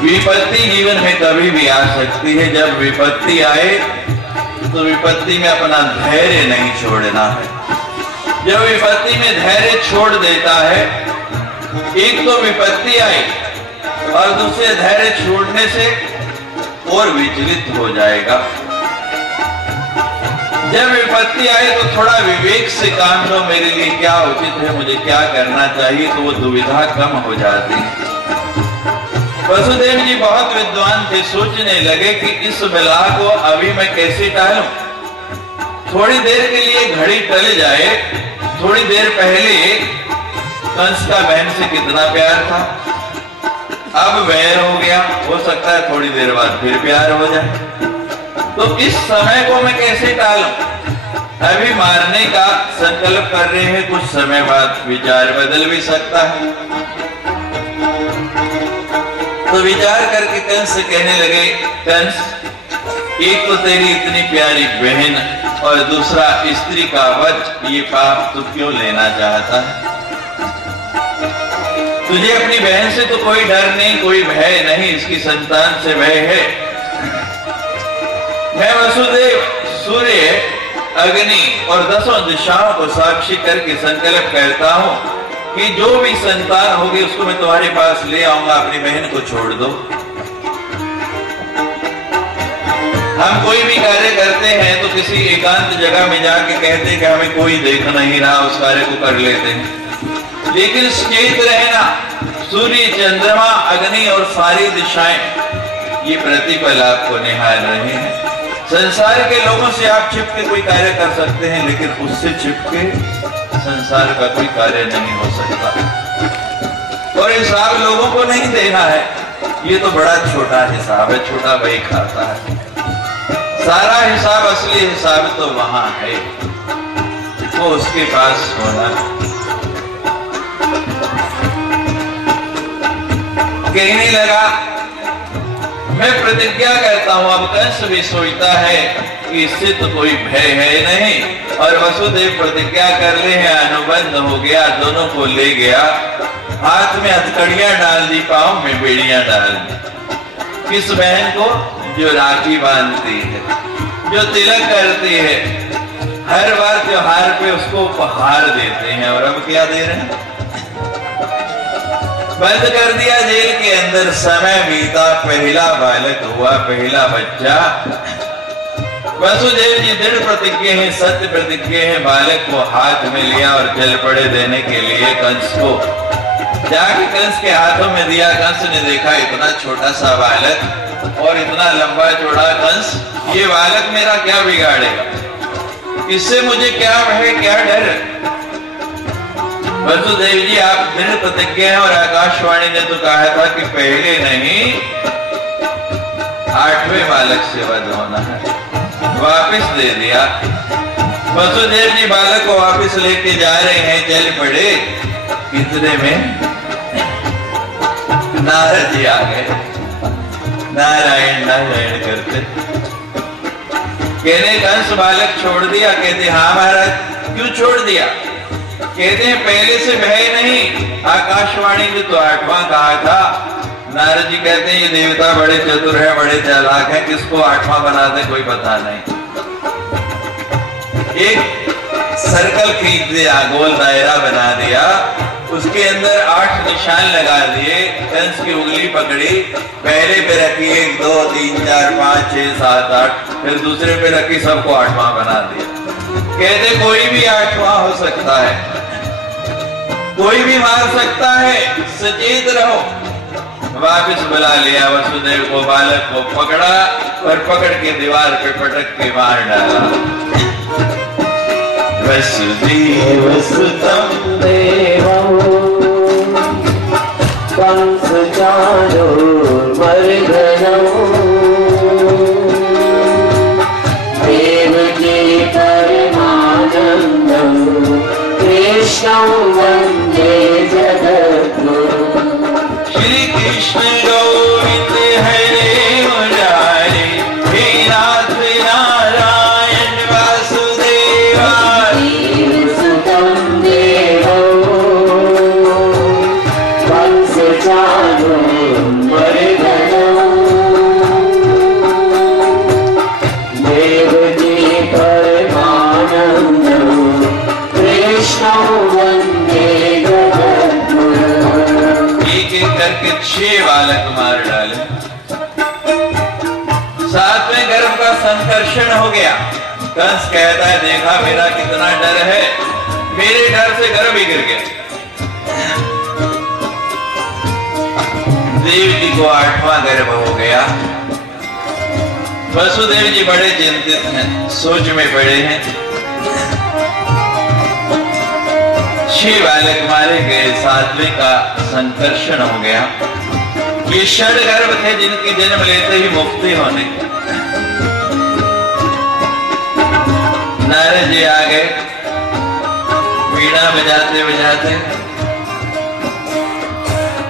विपत्ति जीवन में कभी भी आ सकती है, जब विपत्ति आए तो विपत्ति में अपना धैर्य नहीं छोड़ना है। जब विपत्ति में धैर्य छोड़ देता है, एक तो विपत्ति आई और दूसरे धैर्य छोड़ने से और विचलित हो जाएगा। जब विपत्ति आए तो थोड़ा विवेक से काम लो, मेरे लिए क्या उचित है, मुझे क्या करना चाहिए, तो वो दुविधा कम हो जाती है। वसुदेव जी बहुत विद्वान थे, सोचने लगे कि इस बला को अभी मैं कैसे टालूं। थोड़ी देर के लिए घड़ी टल जाए, थोड़ी देर पहले कंस का बहन से कितना प्यार था, अब वैर हो गया, हो सकता है थोड़ी देर बाद फिर प्यार हो जाए, तो इस समय को मैं कैसे टालूं। अभी मारने का संकल्प कर रहे हैं, कुछ समय बाद विचार बदल भी सकता है। तो विचार करके कंस से कहने लगे, कंस, एक तो तेरी इतनी प्यारी बहन और दूसरा स्त्री का वध, ये पाप तू क्यों लेना चाहता है? तुझे अपनी बहन से तो कोई डर नहीं, कोई भय नहीं, इसकी संतान से भय है। मैं वसुदेव सूर्य, अग्नि और 10 दिशाओं को साक्षी करके संकल्प करता हूं कि जो भी संतान होगी उसको मैं तुम्हारे पास ले आऊंगा, अपनी बहन को छोड़ दो। हम कोई भी कार्य करते हैं तो किसी एकांत जगह में जाके कहते हैं कि हमें कोई देख नहीं रहा, उस कार्य को कर लेते हैं। लेकिन चेत रहना, सूर्य, चंद्रमा, अग्नि और सारी दिशाएं ये प्रतिपल आपको निहार रहे हैं। संसार के लोगों से आप छिप के कोई कार्य कर सकते हैं, लेकिन उससे छिप के संसार का कोई कार्य नहीं हो सकता। और हिसाब लोगों को नहीं देना है, ये तो बड़ा छोटा हिसाब है, छोटा भाई खाता है। सारा हिसाब, असली हिसाब तो वहां है, वो उसके पास होना। कहने लगा, मैं प्रतिज्ञा करता हूं, अब कंस भी सोचता है कि इससे तो कोई भय है नहीं, और वसुदेव प्रतिज्ञा कर ले हैं, अनुबंध हो गया, दोनों को ले गया, हाथ में हथकड़ियां डाल दी, पांव में बेड़ियां डाल दी। किस बहन को? जो राखी बांधती है, जो तिलक करती है, हर बार त्योहार पे उसको उपहार देते हैं। और अब क्या दे रहे हैं? बंद कर दिया जेल के अंदर, समय बीता, पहला बालक हुआ, पहला बच्चा। वसुदेव जी दृढ़ प्रतिज्ञ हैं, सत्य प्रतिज्ञ हैं, बालक को हाथ में लिया और चल पड़े देने के लिए कंस को। जाके कंस के हाथों में दिया। कंस ने देखा इतना छोटा सा बालक और इतना लंबा चौड़ा कंस, ये बालक मेरा क्या बिगाड़ेगा, इससे मुझे क्या भय, क्या डर। वसुदेव जी आप दृढ़ प्रतिज्ञ हैं, और आकाशवाणी ने तो कहा था कि पहले नहीं 8वें बालक से वध होना है, वापिस दे दिया। वसुदेव जी बालक को वापिस लेके जा रहे हैं, चल पड़े, इतने में नारद जी आ गए, नारायण नारायण करते। कहने कंस बालक छोड़ दिया? कहते हाँ महाराज। क्यों छोड़ दिया? कहते हैं पहले से भय नहीं, आकाशवाणी ने तो 8वां कहा था। नारद जी कहते हैं ये देवता बड़े चतुर है, बड़े चालाक है, किसको 8वां बना दे कोई पता नहीं। एक सर्कल खींच दिया, गोल दायरा बना दिया, उसके अंदर 8 निशान लगा दिए, कंस की उंगली पकड़ी, पहले पे रखी 1 2 3 4 5 6 7 8, फिर दूसरे पे रखी, सबको 8वां बना दिया। कहते कोई भी 8वां हो सकता है, कोई भी मार सकता है, सचेत रहो। वापिस बुला लिया वसुदेव को, बालक को पकड़ा और पकड़ के दीवार पे पटक के मार डाला। वसुदेव सुतम देवं कंस चाणूरमर्दनं देवकी परमानन्दं कृष्णं वन्दे जगद्गुरुम्। श्री कृष्ण गोविंद हरे मुरारे, हे नाथ नारायण वासुदेवा। सुतं देवं कंस चाणूरमर्दनं देवकी परमानन्दं कृष्णं वन्दे जगद्गुरुम्। एक एक करके 6 बालक मार डाले। 7वें गर्भ का संकर्षण हो गया, कंस कहता है देखा मेरा कितना डर है, मेरे डर से गर्भ ही गिर गया। देव जी को 8वां गर्भ हो गया। वसुदेव जी बड़े चिंतित हैं, सोच में पड़े हैं। 6 बालक मारे गए, 7वें का संकर्षण हो गया। ये षड गर्भ थे जिनकी जन्म लेते ही मुक्ति होने। नारद जी आ गए वीणा बजाते बजाते,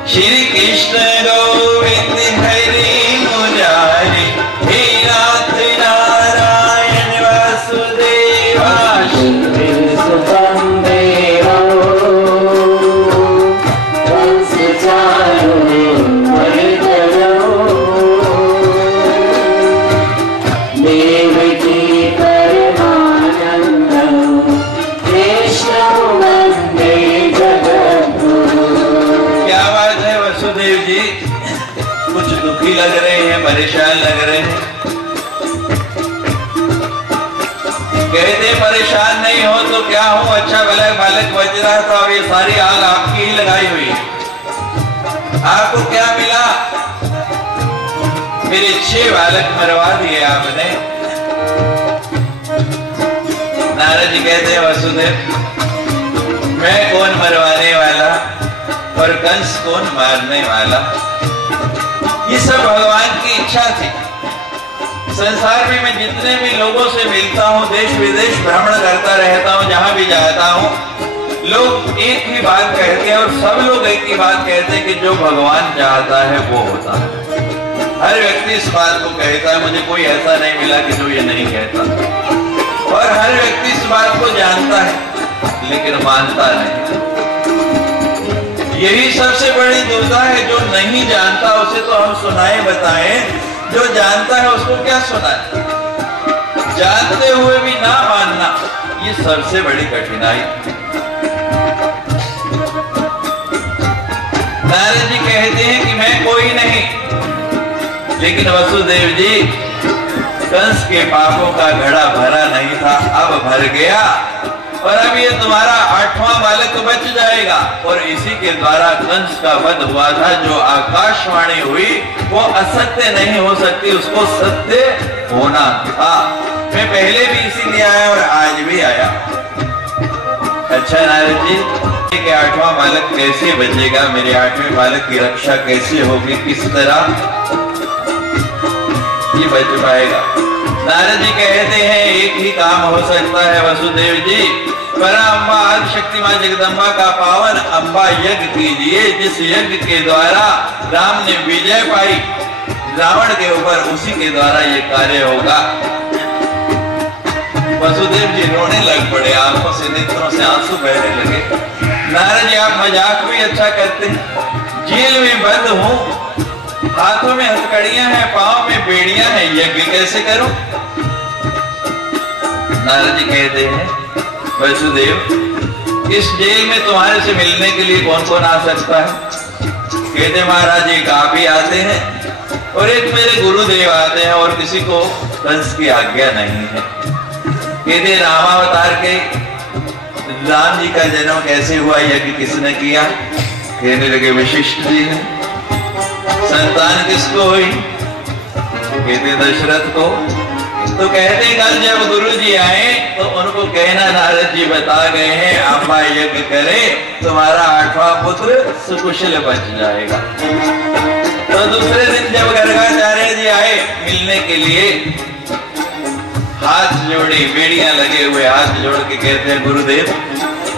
श्री कृष्ण गोविंद हरि मुरारी, हे नाथ नारायण वासुदेवा, लग रहे हैं, परेशान लग रहे हैं। कहते परेशान नहीं हो तो क्या हो, अच्छा भला बालक बच रहा था और ये सारी आग आपकी ही लगाई हुई है। आपको क्या मिला? मेरे 6 बालक मरवा दिए आपने। नारद जी कहते हैं वसुदेव, मैं कौन मरवाने वाला और कंस कौन मारने वाला? ये सब भगवान की इच्छा थी। संसार में मैं जितने भी लोगों से मिलता हूँ, देश विदेश भ्रमण करता रहता हूँ, जहां भी जाता हूँ, लोग एक ही बात कहते हैं और सब लोग एक ही बात कहते हैं कि जो भगवान चाहता है वो होता है। हर व्यक्ति इस बात को कहता है, मुझे कोई ऐसा नहीं मिला कि जो ये नहीं कहता। और हर व्यक्ति इस बात को जानता है लेकिन मानता नहीं। यही सबसे बड़ी दुविधा है। जो नहीं जानता उसे तो हम सुनाएं बताएं, जो जानता है उसको क्या सुनाएं? जानते हुए भी ना मानना, ये सबसे बड़ी कठिनाई। नारद जी कहते हैं कि मैं कोई नहीं, लेकिन वसुदेव जी कंस के पापों का घड़ा भरा नहीं था, अब भर गया। और अब ये तुम्हारा 8वां बालक बच जाएगा। और इसी के द्वारा कंस का वध हुआ था। जो आकाशवाणी हुई वो असत्य नहीं हो सकती, उसको सत्य होना था। मैं पहले भी इसीलिए आया और आज भी आया। अच्छा नारद जी, कि 8वां बालक कैसे बचेगा? मेरे 8वें बालक की रक्षा कैसे होगी? किस तरह ये बच पाएगा? नारद जी कहते हैं एक ही काम हो सकता है वसुदेव जी। परा अम्बा आदि शक्ति मां जगदम्बा का पावन अम्बा यज्ञ कीजिए, जिस यज्ञ के द्वारा राम ने विजय पाई रावण के ऊपर, उसी के द्वारा ये कार्य होगा। वसुदेव जी रोने लग पड़े, आंखों से नेत्रों से आंसू बहने लगे। नारद जी आप मजाक भी अच्छा करते हैं। जेल में बंद हूं, हाथों में हथकड़ियां हैं, पांव में बेड़ियां हैं, यज्ञ कैसे करूं? नारद जी कहते हैं वसुदेव, इस जेल में तुम्हारे से मिलने के लिए कौन कौन आ सकता है? कहते महाराज एक आप ही आते हैं और एक मेरे गुरुदेव आते हैं, और किसी को कंस की आज्ञा नहीं है। कहते रामावतार के राम जी का जन्म कैसे हुआ, यज्ञ किसने किया? कहने लगे वशिष्ठ जी ने। संतान किसको हुई? कहते दशरथ को। तो कहते कल जब गुरु जी आए तो उनको कहना नारद जी बता गए हैं, अम्बा यज्ञ करे, तुम्हारा 8वां पुत्र सुकुशल बच जाएगा। तो दूसरे दिन जब गर्गाचार्य जी आए मिलने के लिए, हाथ जोड़ी, बेड़ियां लगे हुए हाथ जोड़ के कहते हैं गुरुदेव,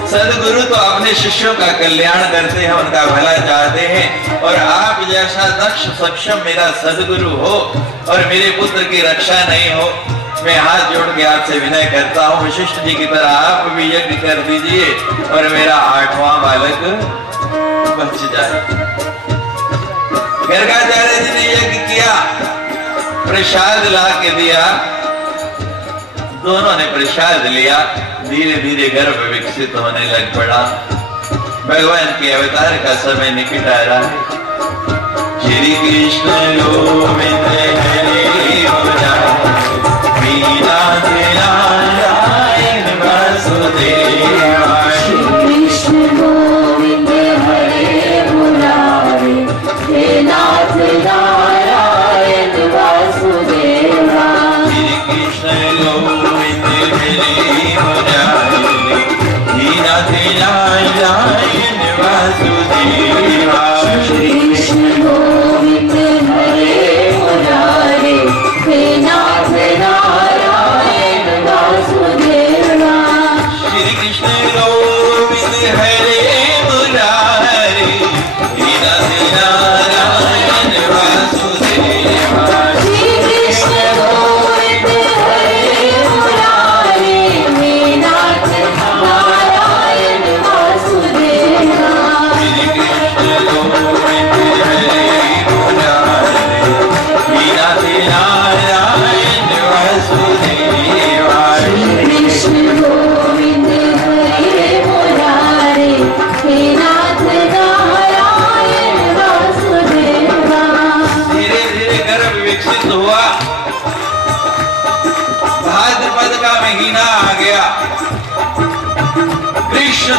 सदगुरु तो अपने शिष्यों का कल्याण करते हैं, उनका भला चाहते हैं, और आप जैसा दक्ष सक्षम मेरा सदगुरु हो और मेरे पुत्र की रक्षा नहीं हो, मैं हाथ जोड़ के आपसे विनय करता हूँ, वशिष्ठ जी की तरह आप भी यज्ञ कर दीजिए और मेरा 8वां बालक बच जाए। गर्गाचार्य जी ने यज्ञ किया, प्रसाद ला के दिया, दोनों ने प्रसाद लिया, धीरे धीरे गर्भ विकसित होने लग पड़ा। भगवान के अवतार का समय निकट आ रहा है। श्री कृष्ण गोविंद हरे मीरा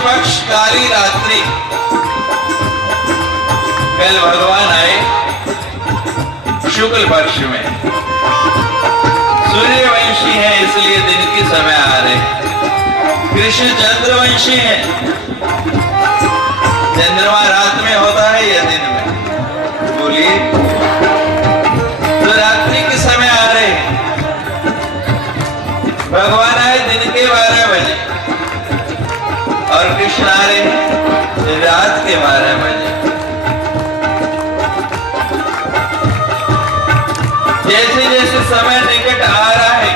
पक्ष काली रात्रि कल भगवान आए शुक्ल पक्ष में। सूर्यवंशी है इसलिए दिन के समय आ रहे। कृष्ण चंद्रवंशी है, चंद्रमा रात में होता है या दिन में? बोलिए। तो रात्रि के समय आ रहे हैं। भगवान आए दिन के 12 बजे और कृष्ण आ रहे हैं रात के 12 बजे। जैसे जैसे समय निकट आ रहा है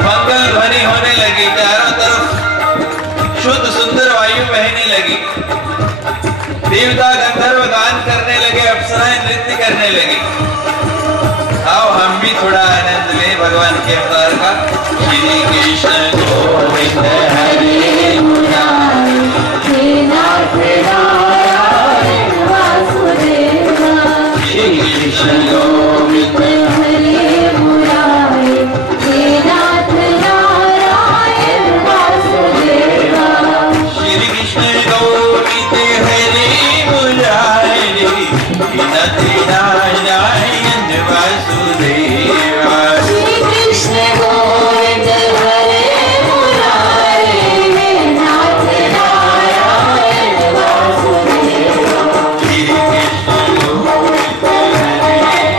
मंगल ध्वनि होने लगी, चारों तरफ शुद्ध सुंदर वायु बहने लगी, देवता गंधर्व गान करने लगे, अप्सराएं नृत्य करने लगी। आओ हम भी थोड़ा आनंद लें भगवान के अवतार का। श्री कृष्ण गोविंद हरे मुरारी नाथ नारायण वासुदेवा। श्री कृष्ण गोविंद हरे मुरारी नाथ नारायण वासुदेवा। श्री कृष्ण गोविंद हरे मुरारी नाथ नारायण वासुदेवा। श्री कृष्ण गोविंद हरे मुरारी नाथ नारायण वासुदेवा। श्री कृष्ण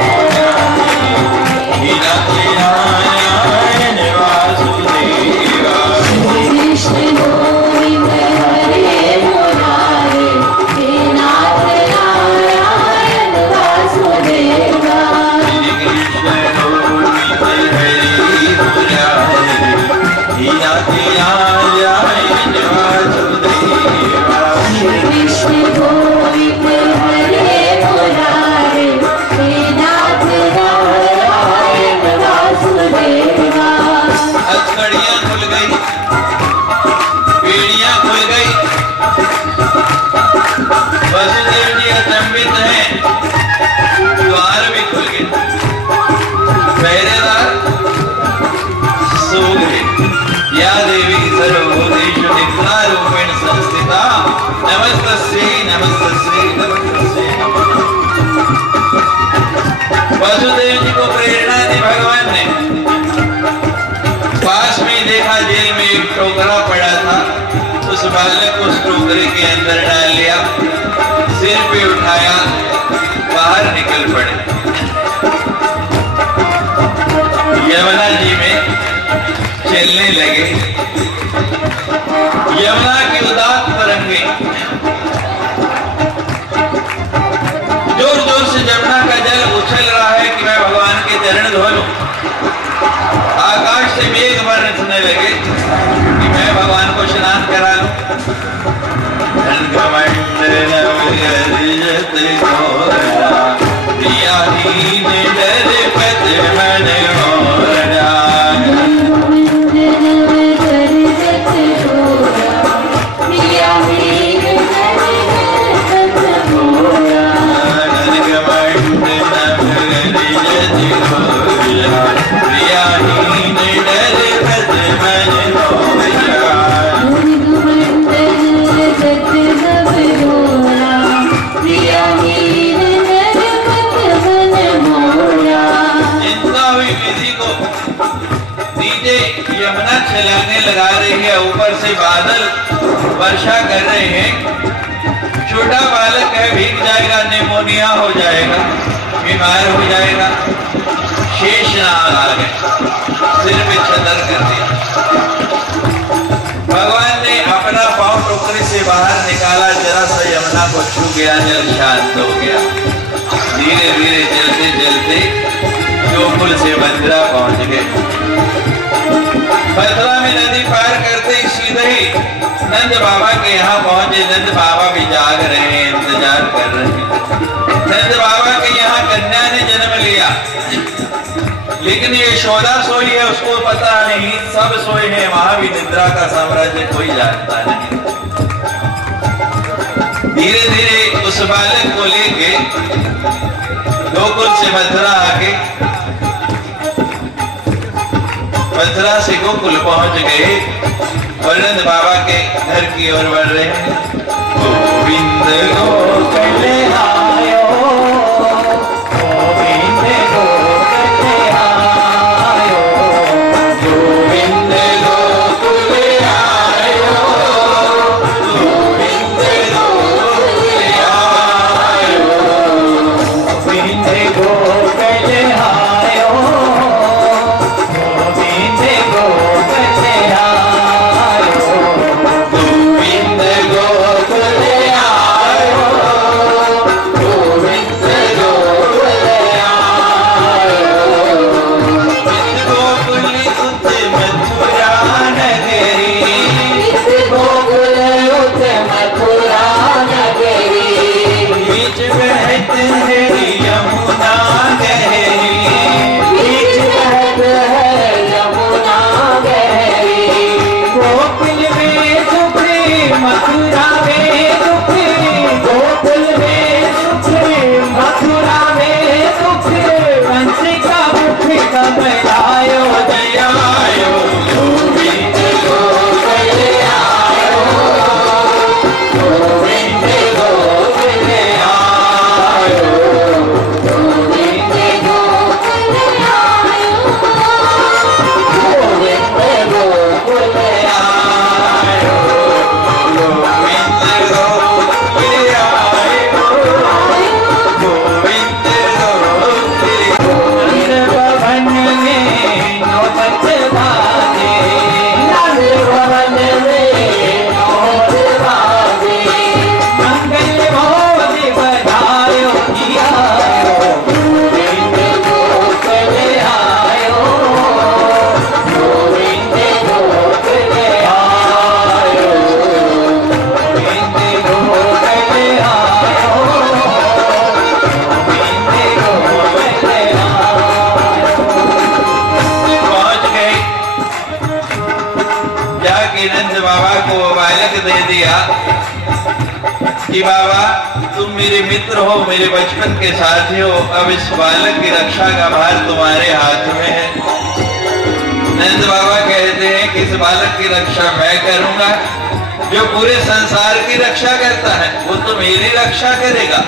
गोविंद हरे मुरारी नाथ नारायण वासुदेवा। श्री कृष्ण गोविंद हरे मुरारी नाथ नारायण वासुदेवा। श्री कृष्ण गोविंद हरे मुरारी नाथ नारायण वासुदेवा। श्री कृष्ण गोविंद हरे मुरारी नाथ नारायण वासुदेवा। हथकड़ियां खुल गई, बेड़ियां खुल गई। वसुदेव जी अचंभित हैं, द्वार भी खुल गए, पहरेदार सो गए। या देवी सर्वभूतेषु निद्रारूपेण संस्थिता नमस्तस्यै नमस्तस्यै नमस्तस्यै नमः। वसुदेव जी को प्रेरणा दी भगवान ने। पास में देखा जेल में एक टोकरा पड़ा था, उस बालक को उस टोकरे के अंदर डाल लिया, सिर पे उठाया, बाहर निकल पड़े। यमुना जी में चलने लगे। यमुना की उदात तरंगे जोर जोर से यमुना का जल उछल रहा है कि मैं भगवान के चरण धो लूं। आकाश से मेघ बरसने लगे कि मैं भगवान को स्नान करा लूं। यमुना चलाने लगा रही है, ऊपर से बादल वर्षा कर रहे हैं। छोटा बालक है, भीग जाएगा, निमोनिया हो जाएगा, बीमार हो जाएगा। शेषनाग आ गए, सिर पे छतर कर दिया। भगवान ने अपना पांव टोकरी से बाहर निकाला, जरा सा यमुना को छू गया, जल शांत हो गया। धीरे धीरे चलते चलते गोकुल से मथुरा पहुंच गए। मथुरा में नदी पार करते ही सीधे ही नंद बाबा के यहाँ पहुंचे। नंद बाबा भी जाग रहे हैं, इंतजार कर रहे हैं। नंद बाबा के यहाँ कन्या ने जन्म लिया, लेकिन ये यशोदा सोई है, उसको पता नहीं। सब सोए हैं, वहां भी निद्रा का साम्राज्य कोई जानता नहीं। धीरे धीरे उस बालक को लेके गोकुल से मथुरा आके मथुरा से गोकुल पहुंच गए। और नंद बाबा के घर की ओर बढ़ रहे हैं। गोविंद गोकुल आयो, गोविंद गोकुल आयो, गोविंद गोकुल आयो, गोविंद गोकुल आयो, गोविंद गोकुल आयो, गोविंद गोकुल आयो, गोविंद गोकुल आयो, गोविंद गोकुल आयो, गोकुल उत मथुरा नगरी, गोकुल उत मथुरा नगरी, बीच बहत है यमुना गहरी, बीच बहत है यमुना गहरी, गोकुल में सुख मथुरा में सुख, गोकुल में सुख मथुरा में सुख, वंशिका मुख कमलायो दयायो, गोविंद गोकुल आयो, गोविंद गोकुल आयो, गोविंद गोकुल आयो, गोविंद गोकुल आयो, गोविंद गोकुल आयो, गोविंद गोकुल भवन में नौबत बाजे, नंद भवन में नौबत बाजे, मंगल मोदी बधायो कियायो, गोविंद गोकुल आयो, गोविंद गोकुल आयो, गोविंद गोकुल आयो, गोविंद गोकुल आयो। पहुंच गए, जाके नंद बाबा को वो बालक दे दिया कि बाबा तुम मेरे मित्र हो, मेरे बचपन के साथी हो, अब इस बालक की रक्षा का भार तुम्हारे हाथ में है। नंद बाबा कहते हैं कि इस बालक की रक्षा मैं करूंगा, जो पूरे संसार की रक्षा करता है वो तो मेरी रक्षा करेगा।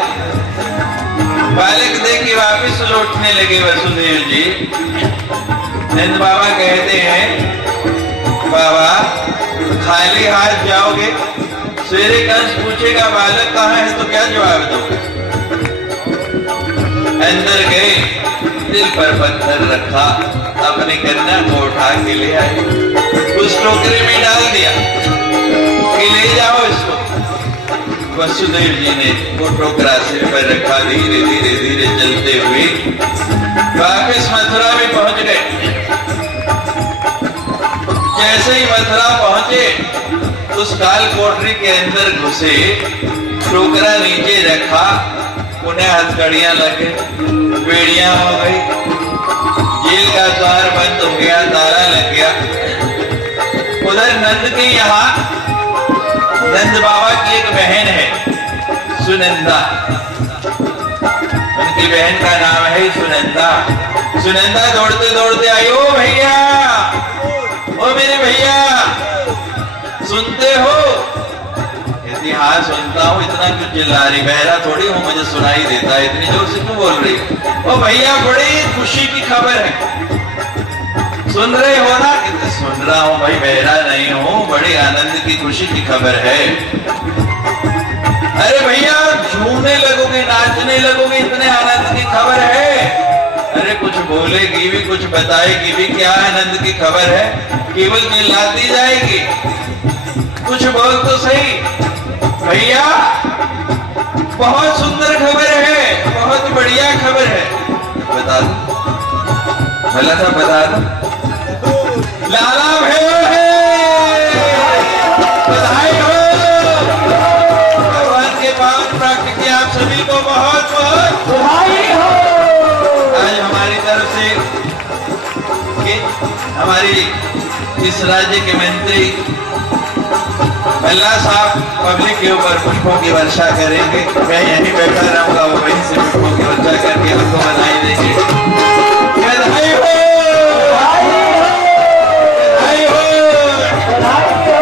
बालक दे के वापिस लौटने लगे वसुदेव जी। नंद बाबा कहते हैं बाबा खाली हाथ जाओगे, सवेरे कंस पूछेगा बालक कहाँ है तो क्या जवाब दोगे? अंदर गए, दिल पर पत्थर रखा, अपनी कन्या को उठा के ले आए, उस टोकरे में डाल दिया कि ले जाओ इसको। वसुदेव जी ने वो टोकरा सिर पर रखा, धीरे धीरे धीरे चलते हुए वापिस मथुरा में पहुंच गए। जैसे ही मथुरा पहुंचे उस काल कोठरी के अंदर घुसे, टोकरा नीचे रखा, उन्हें हथकड़ियां लगे, बेड़ियां हो गई, जेल का द्वार बंद हो गया, ताला लग गया। उधर नंद के यहाँ नंद बाबा की एक बहन है सुनंदा, उनकी बहन का नाम है सुनंदा। सुनंदा दौड़ते दौड़ते आई, ओ भैया, ओ मेरे भैया, सुनते हो? कहती हाँ सुनता हूँ। इतना क्यों चिल्ला रही? बहरा थोड़ी हूँ, मुझे सुनाई देता है, इतनी जोर से क्यों बोल रही? ओ भैया बड़ी खुशी की खबर है, सुन रहे हो ना? कहते सुन रहा हूँ भाई, बहरा नहीं हूँ, बड़ी आनंद की खुशी की खबर है। अरे भैया झूमने लगोगे, नाचने लगोगे, इतने आनंद की खबर है? अरे कुछ बोलेगी भी, कुछ बताएगी भी, क्या आनंद की खबर है? केवल चिल्लाती जाएगी, कुछ बोल तो सही। भैया बहुत सुंदर खबर है, बहुत बढ़िया खबर है, बता दो। भला था बता दो। लाला बधाई हो, भगवान के पावन प्राप्त की आप सभी को बहुत बहुत बधाई हो। आज हमारी तरफ से हमारी इस राज्य के मंत्री अल्लाह साहब पब्लिक के ऊपर पुष्पों की वर्षा करेंगे। मैं यहीं बैठा रहूंगा, वो वहीं से पुष्पों की वर्षा करके हमको बधाई देंगे। बधाई हो, बधाई हो, बधाई हो, बधाई हो।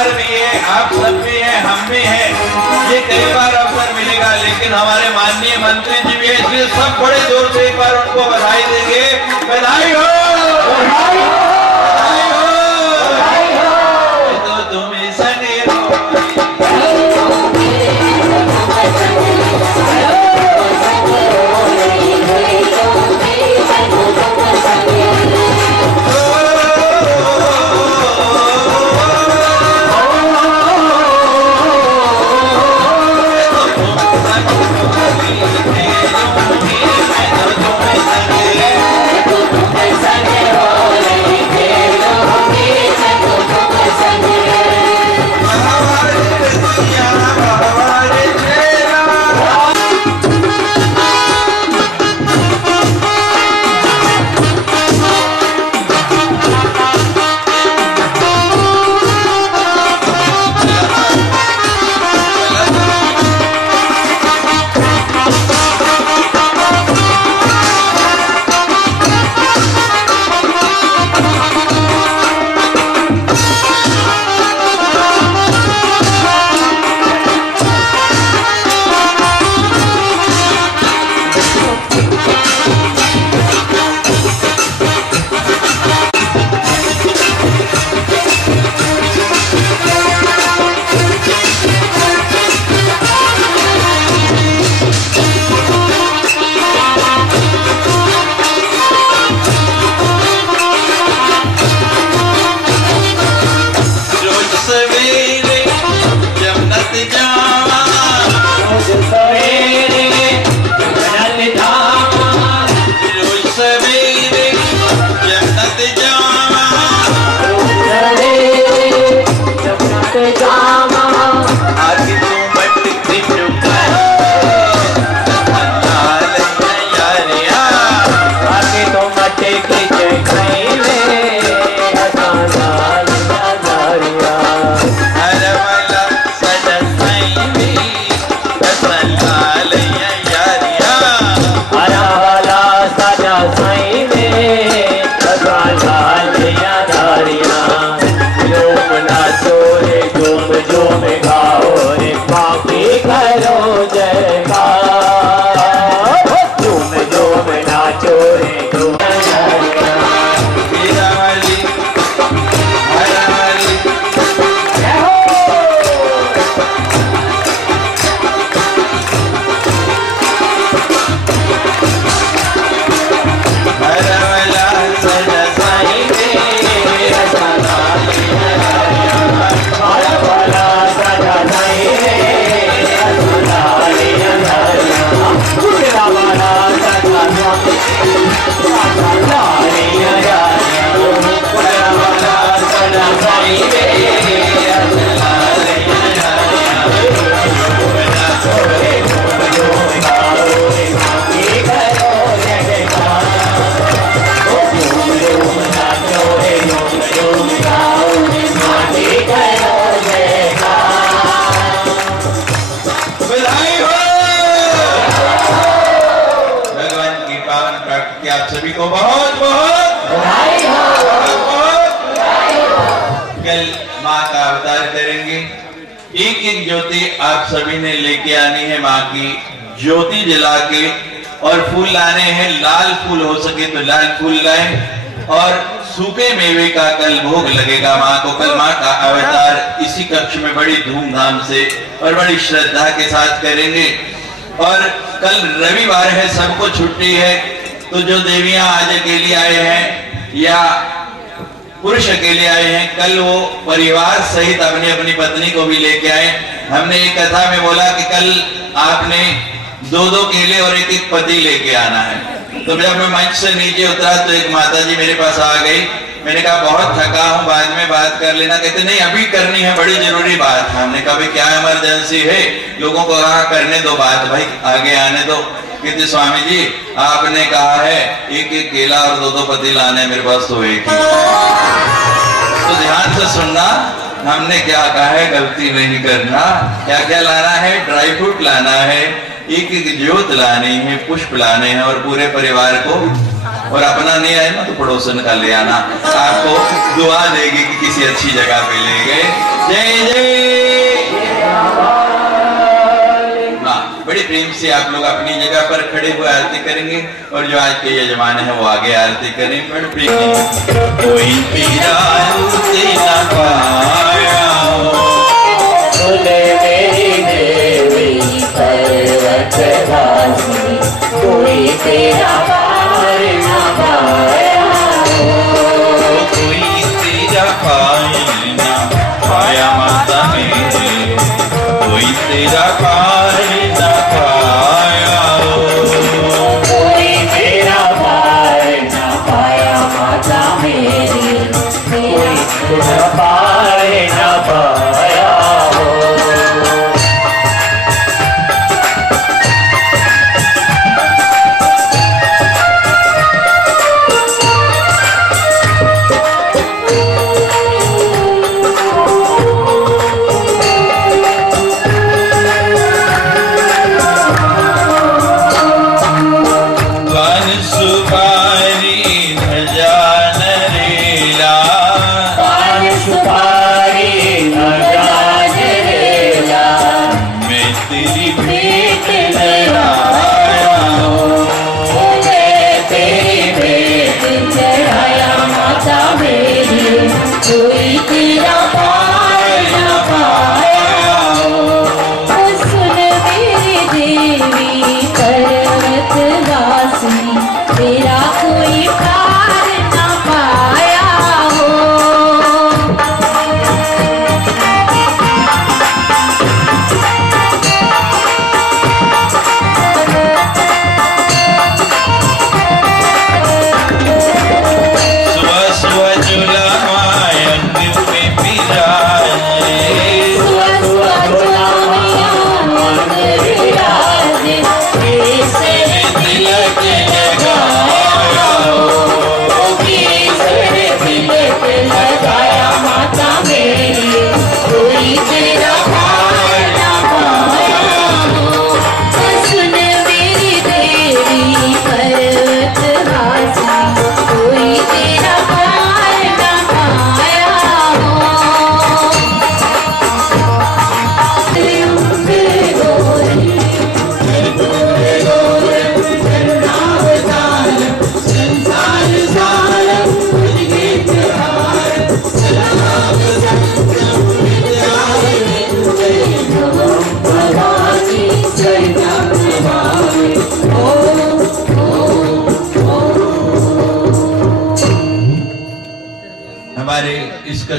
परिवार भी है, आप सब भी हैं, हम भी हैं। ये कई बार अवसर मिलेगा, लेकिन हमारे माननीय मंत्री जी भी है, इसलिए सब बड़े जोर से एक बार उनको बधाई देंगे। बधाई हो, बधाई हो, बधाई हो। तो तुम्हें सने आप सभी को बहुत बहुत बधाई हो। कल माँ का अवतार करेंगे। एक एक ज्योति आप सभी ने लेके आनी है, माँ की ज्योति जला के, और फूल लाने हैं। लाल फूल हो सके तो लाल फूल लाएं, और सूखे मेवे का कल भोग लगेगा माँ को। कल माँ का अवतार इसी कक्ष में बड़ी धूमधाम से और बड़ी श्रद्धा के साथ करेंगे। और कल रविवार है, सबको छुट्टी है, तो जो देवियां आज अकेली आए हैं या पुरुष अकेले आए हैं, कल वो परिवार सहित अपनी अपनी पत्नी को भी लेके आए। हमने एक कथा में बोला कि कल आपने दो दो केले और एक एक पति लेके आना है। तो जब मैं मंच से नीचे उतरा तो एक माता जी मेरे पास आ गई। मैंने कहा बहुत थका हूँ, बाद में बात कर लेना। कहते नहीं, अभी करनी है, बड़ी जरूरी बात है। हमने कहा भाई क्या इमरजेंसी है? लोगों को कहा करने दो बात, भाई आगे आने दो। कहते स्वामी जी आपने कहा है एक एक केला और दो दो पति लाने, मेरे पास तो एक ही। तो ध्यान से सुनना, हमने क्या कहा है गलती नहीं करना। क्या क्या लाना है? ड्राई फ्रूट लाना है, एक एक ज्योत लानी है, पुष्प लाने हैं, और पूरे परिवार को और अपना नहीं आए ना तो पड़ोसन का ले आना, आपको दुआ देगी कि किसी अच्छी जगह पे ले गए। जय जय। बड़े प्रेम से आप लोग अपनी जगह पर खड़े हुए आरती करेंगे और जो आज के यजमान है वो आगे आरती करें। बड़े प्रेम से कोई तेरा आरती ना पाया मेरी देवी पर्वतवासी, कोई तेरा पार ना पाया, कोई तेरा पार ना पाया माता मेरी, कोई तेरा पार ना पाया, कोई तेरा पार ना पाया माता मेरी, कोई तेरा पार ना पाया। हमारे इसका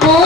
हो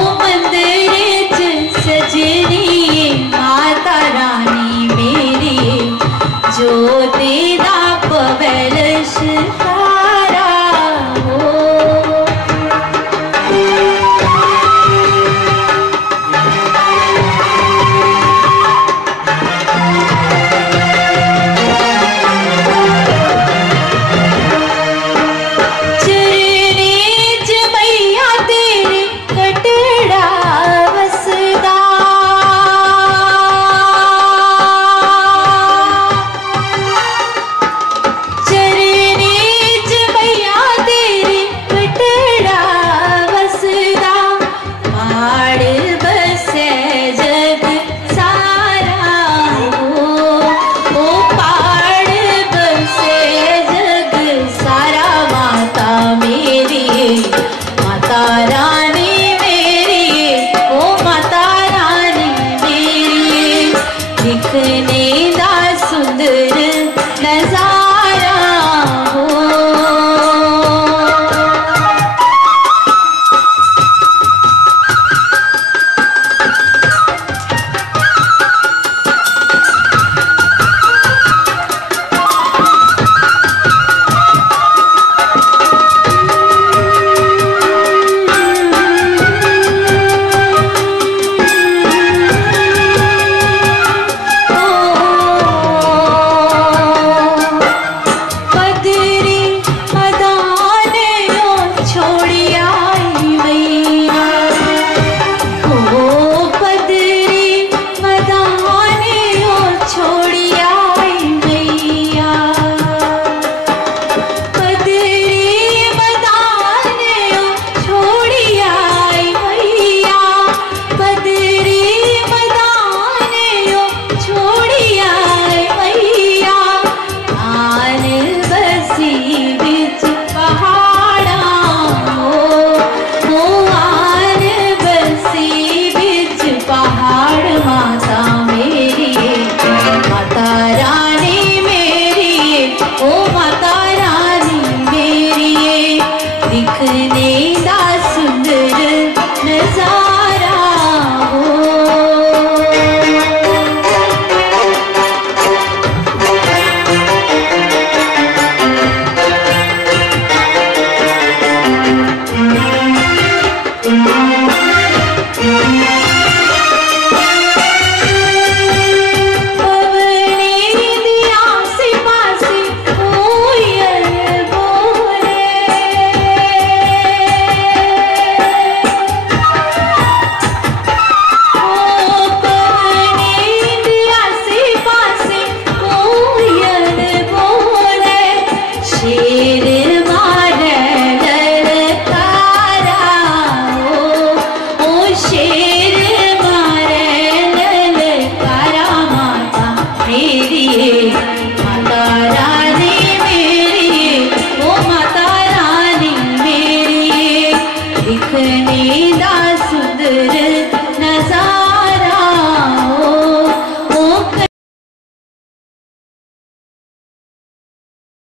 दे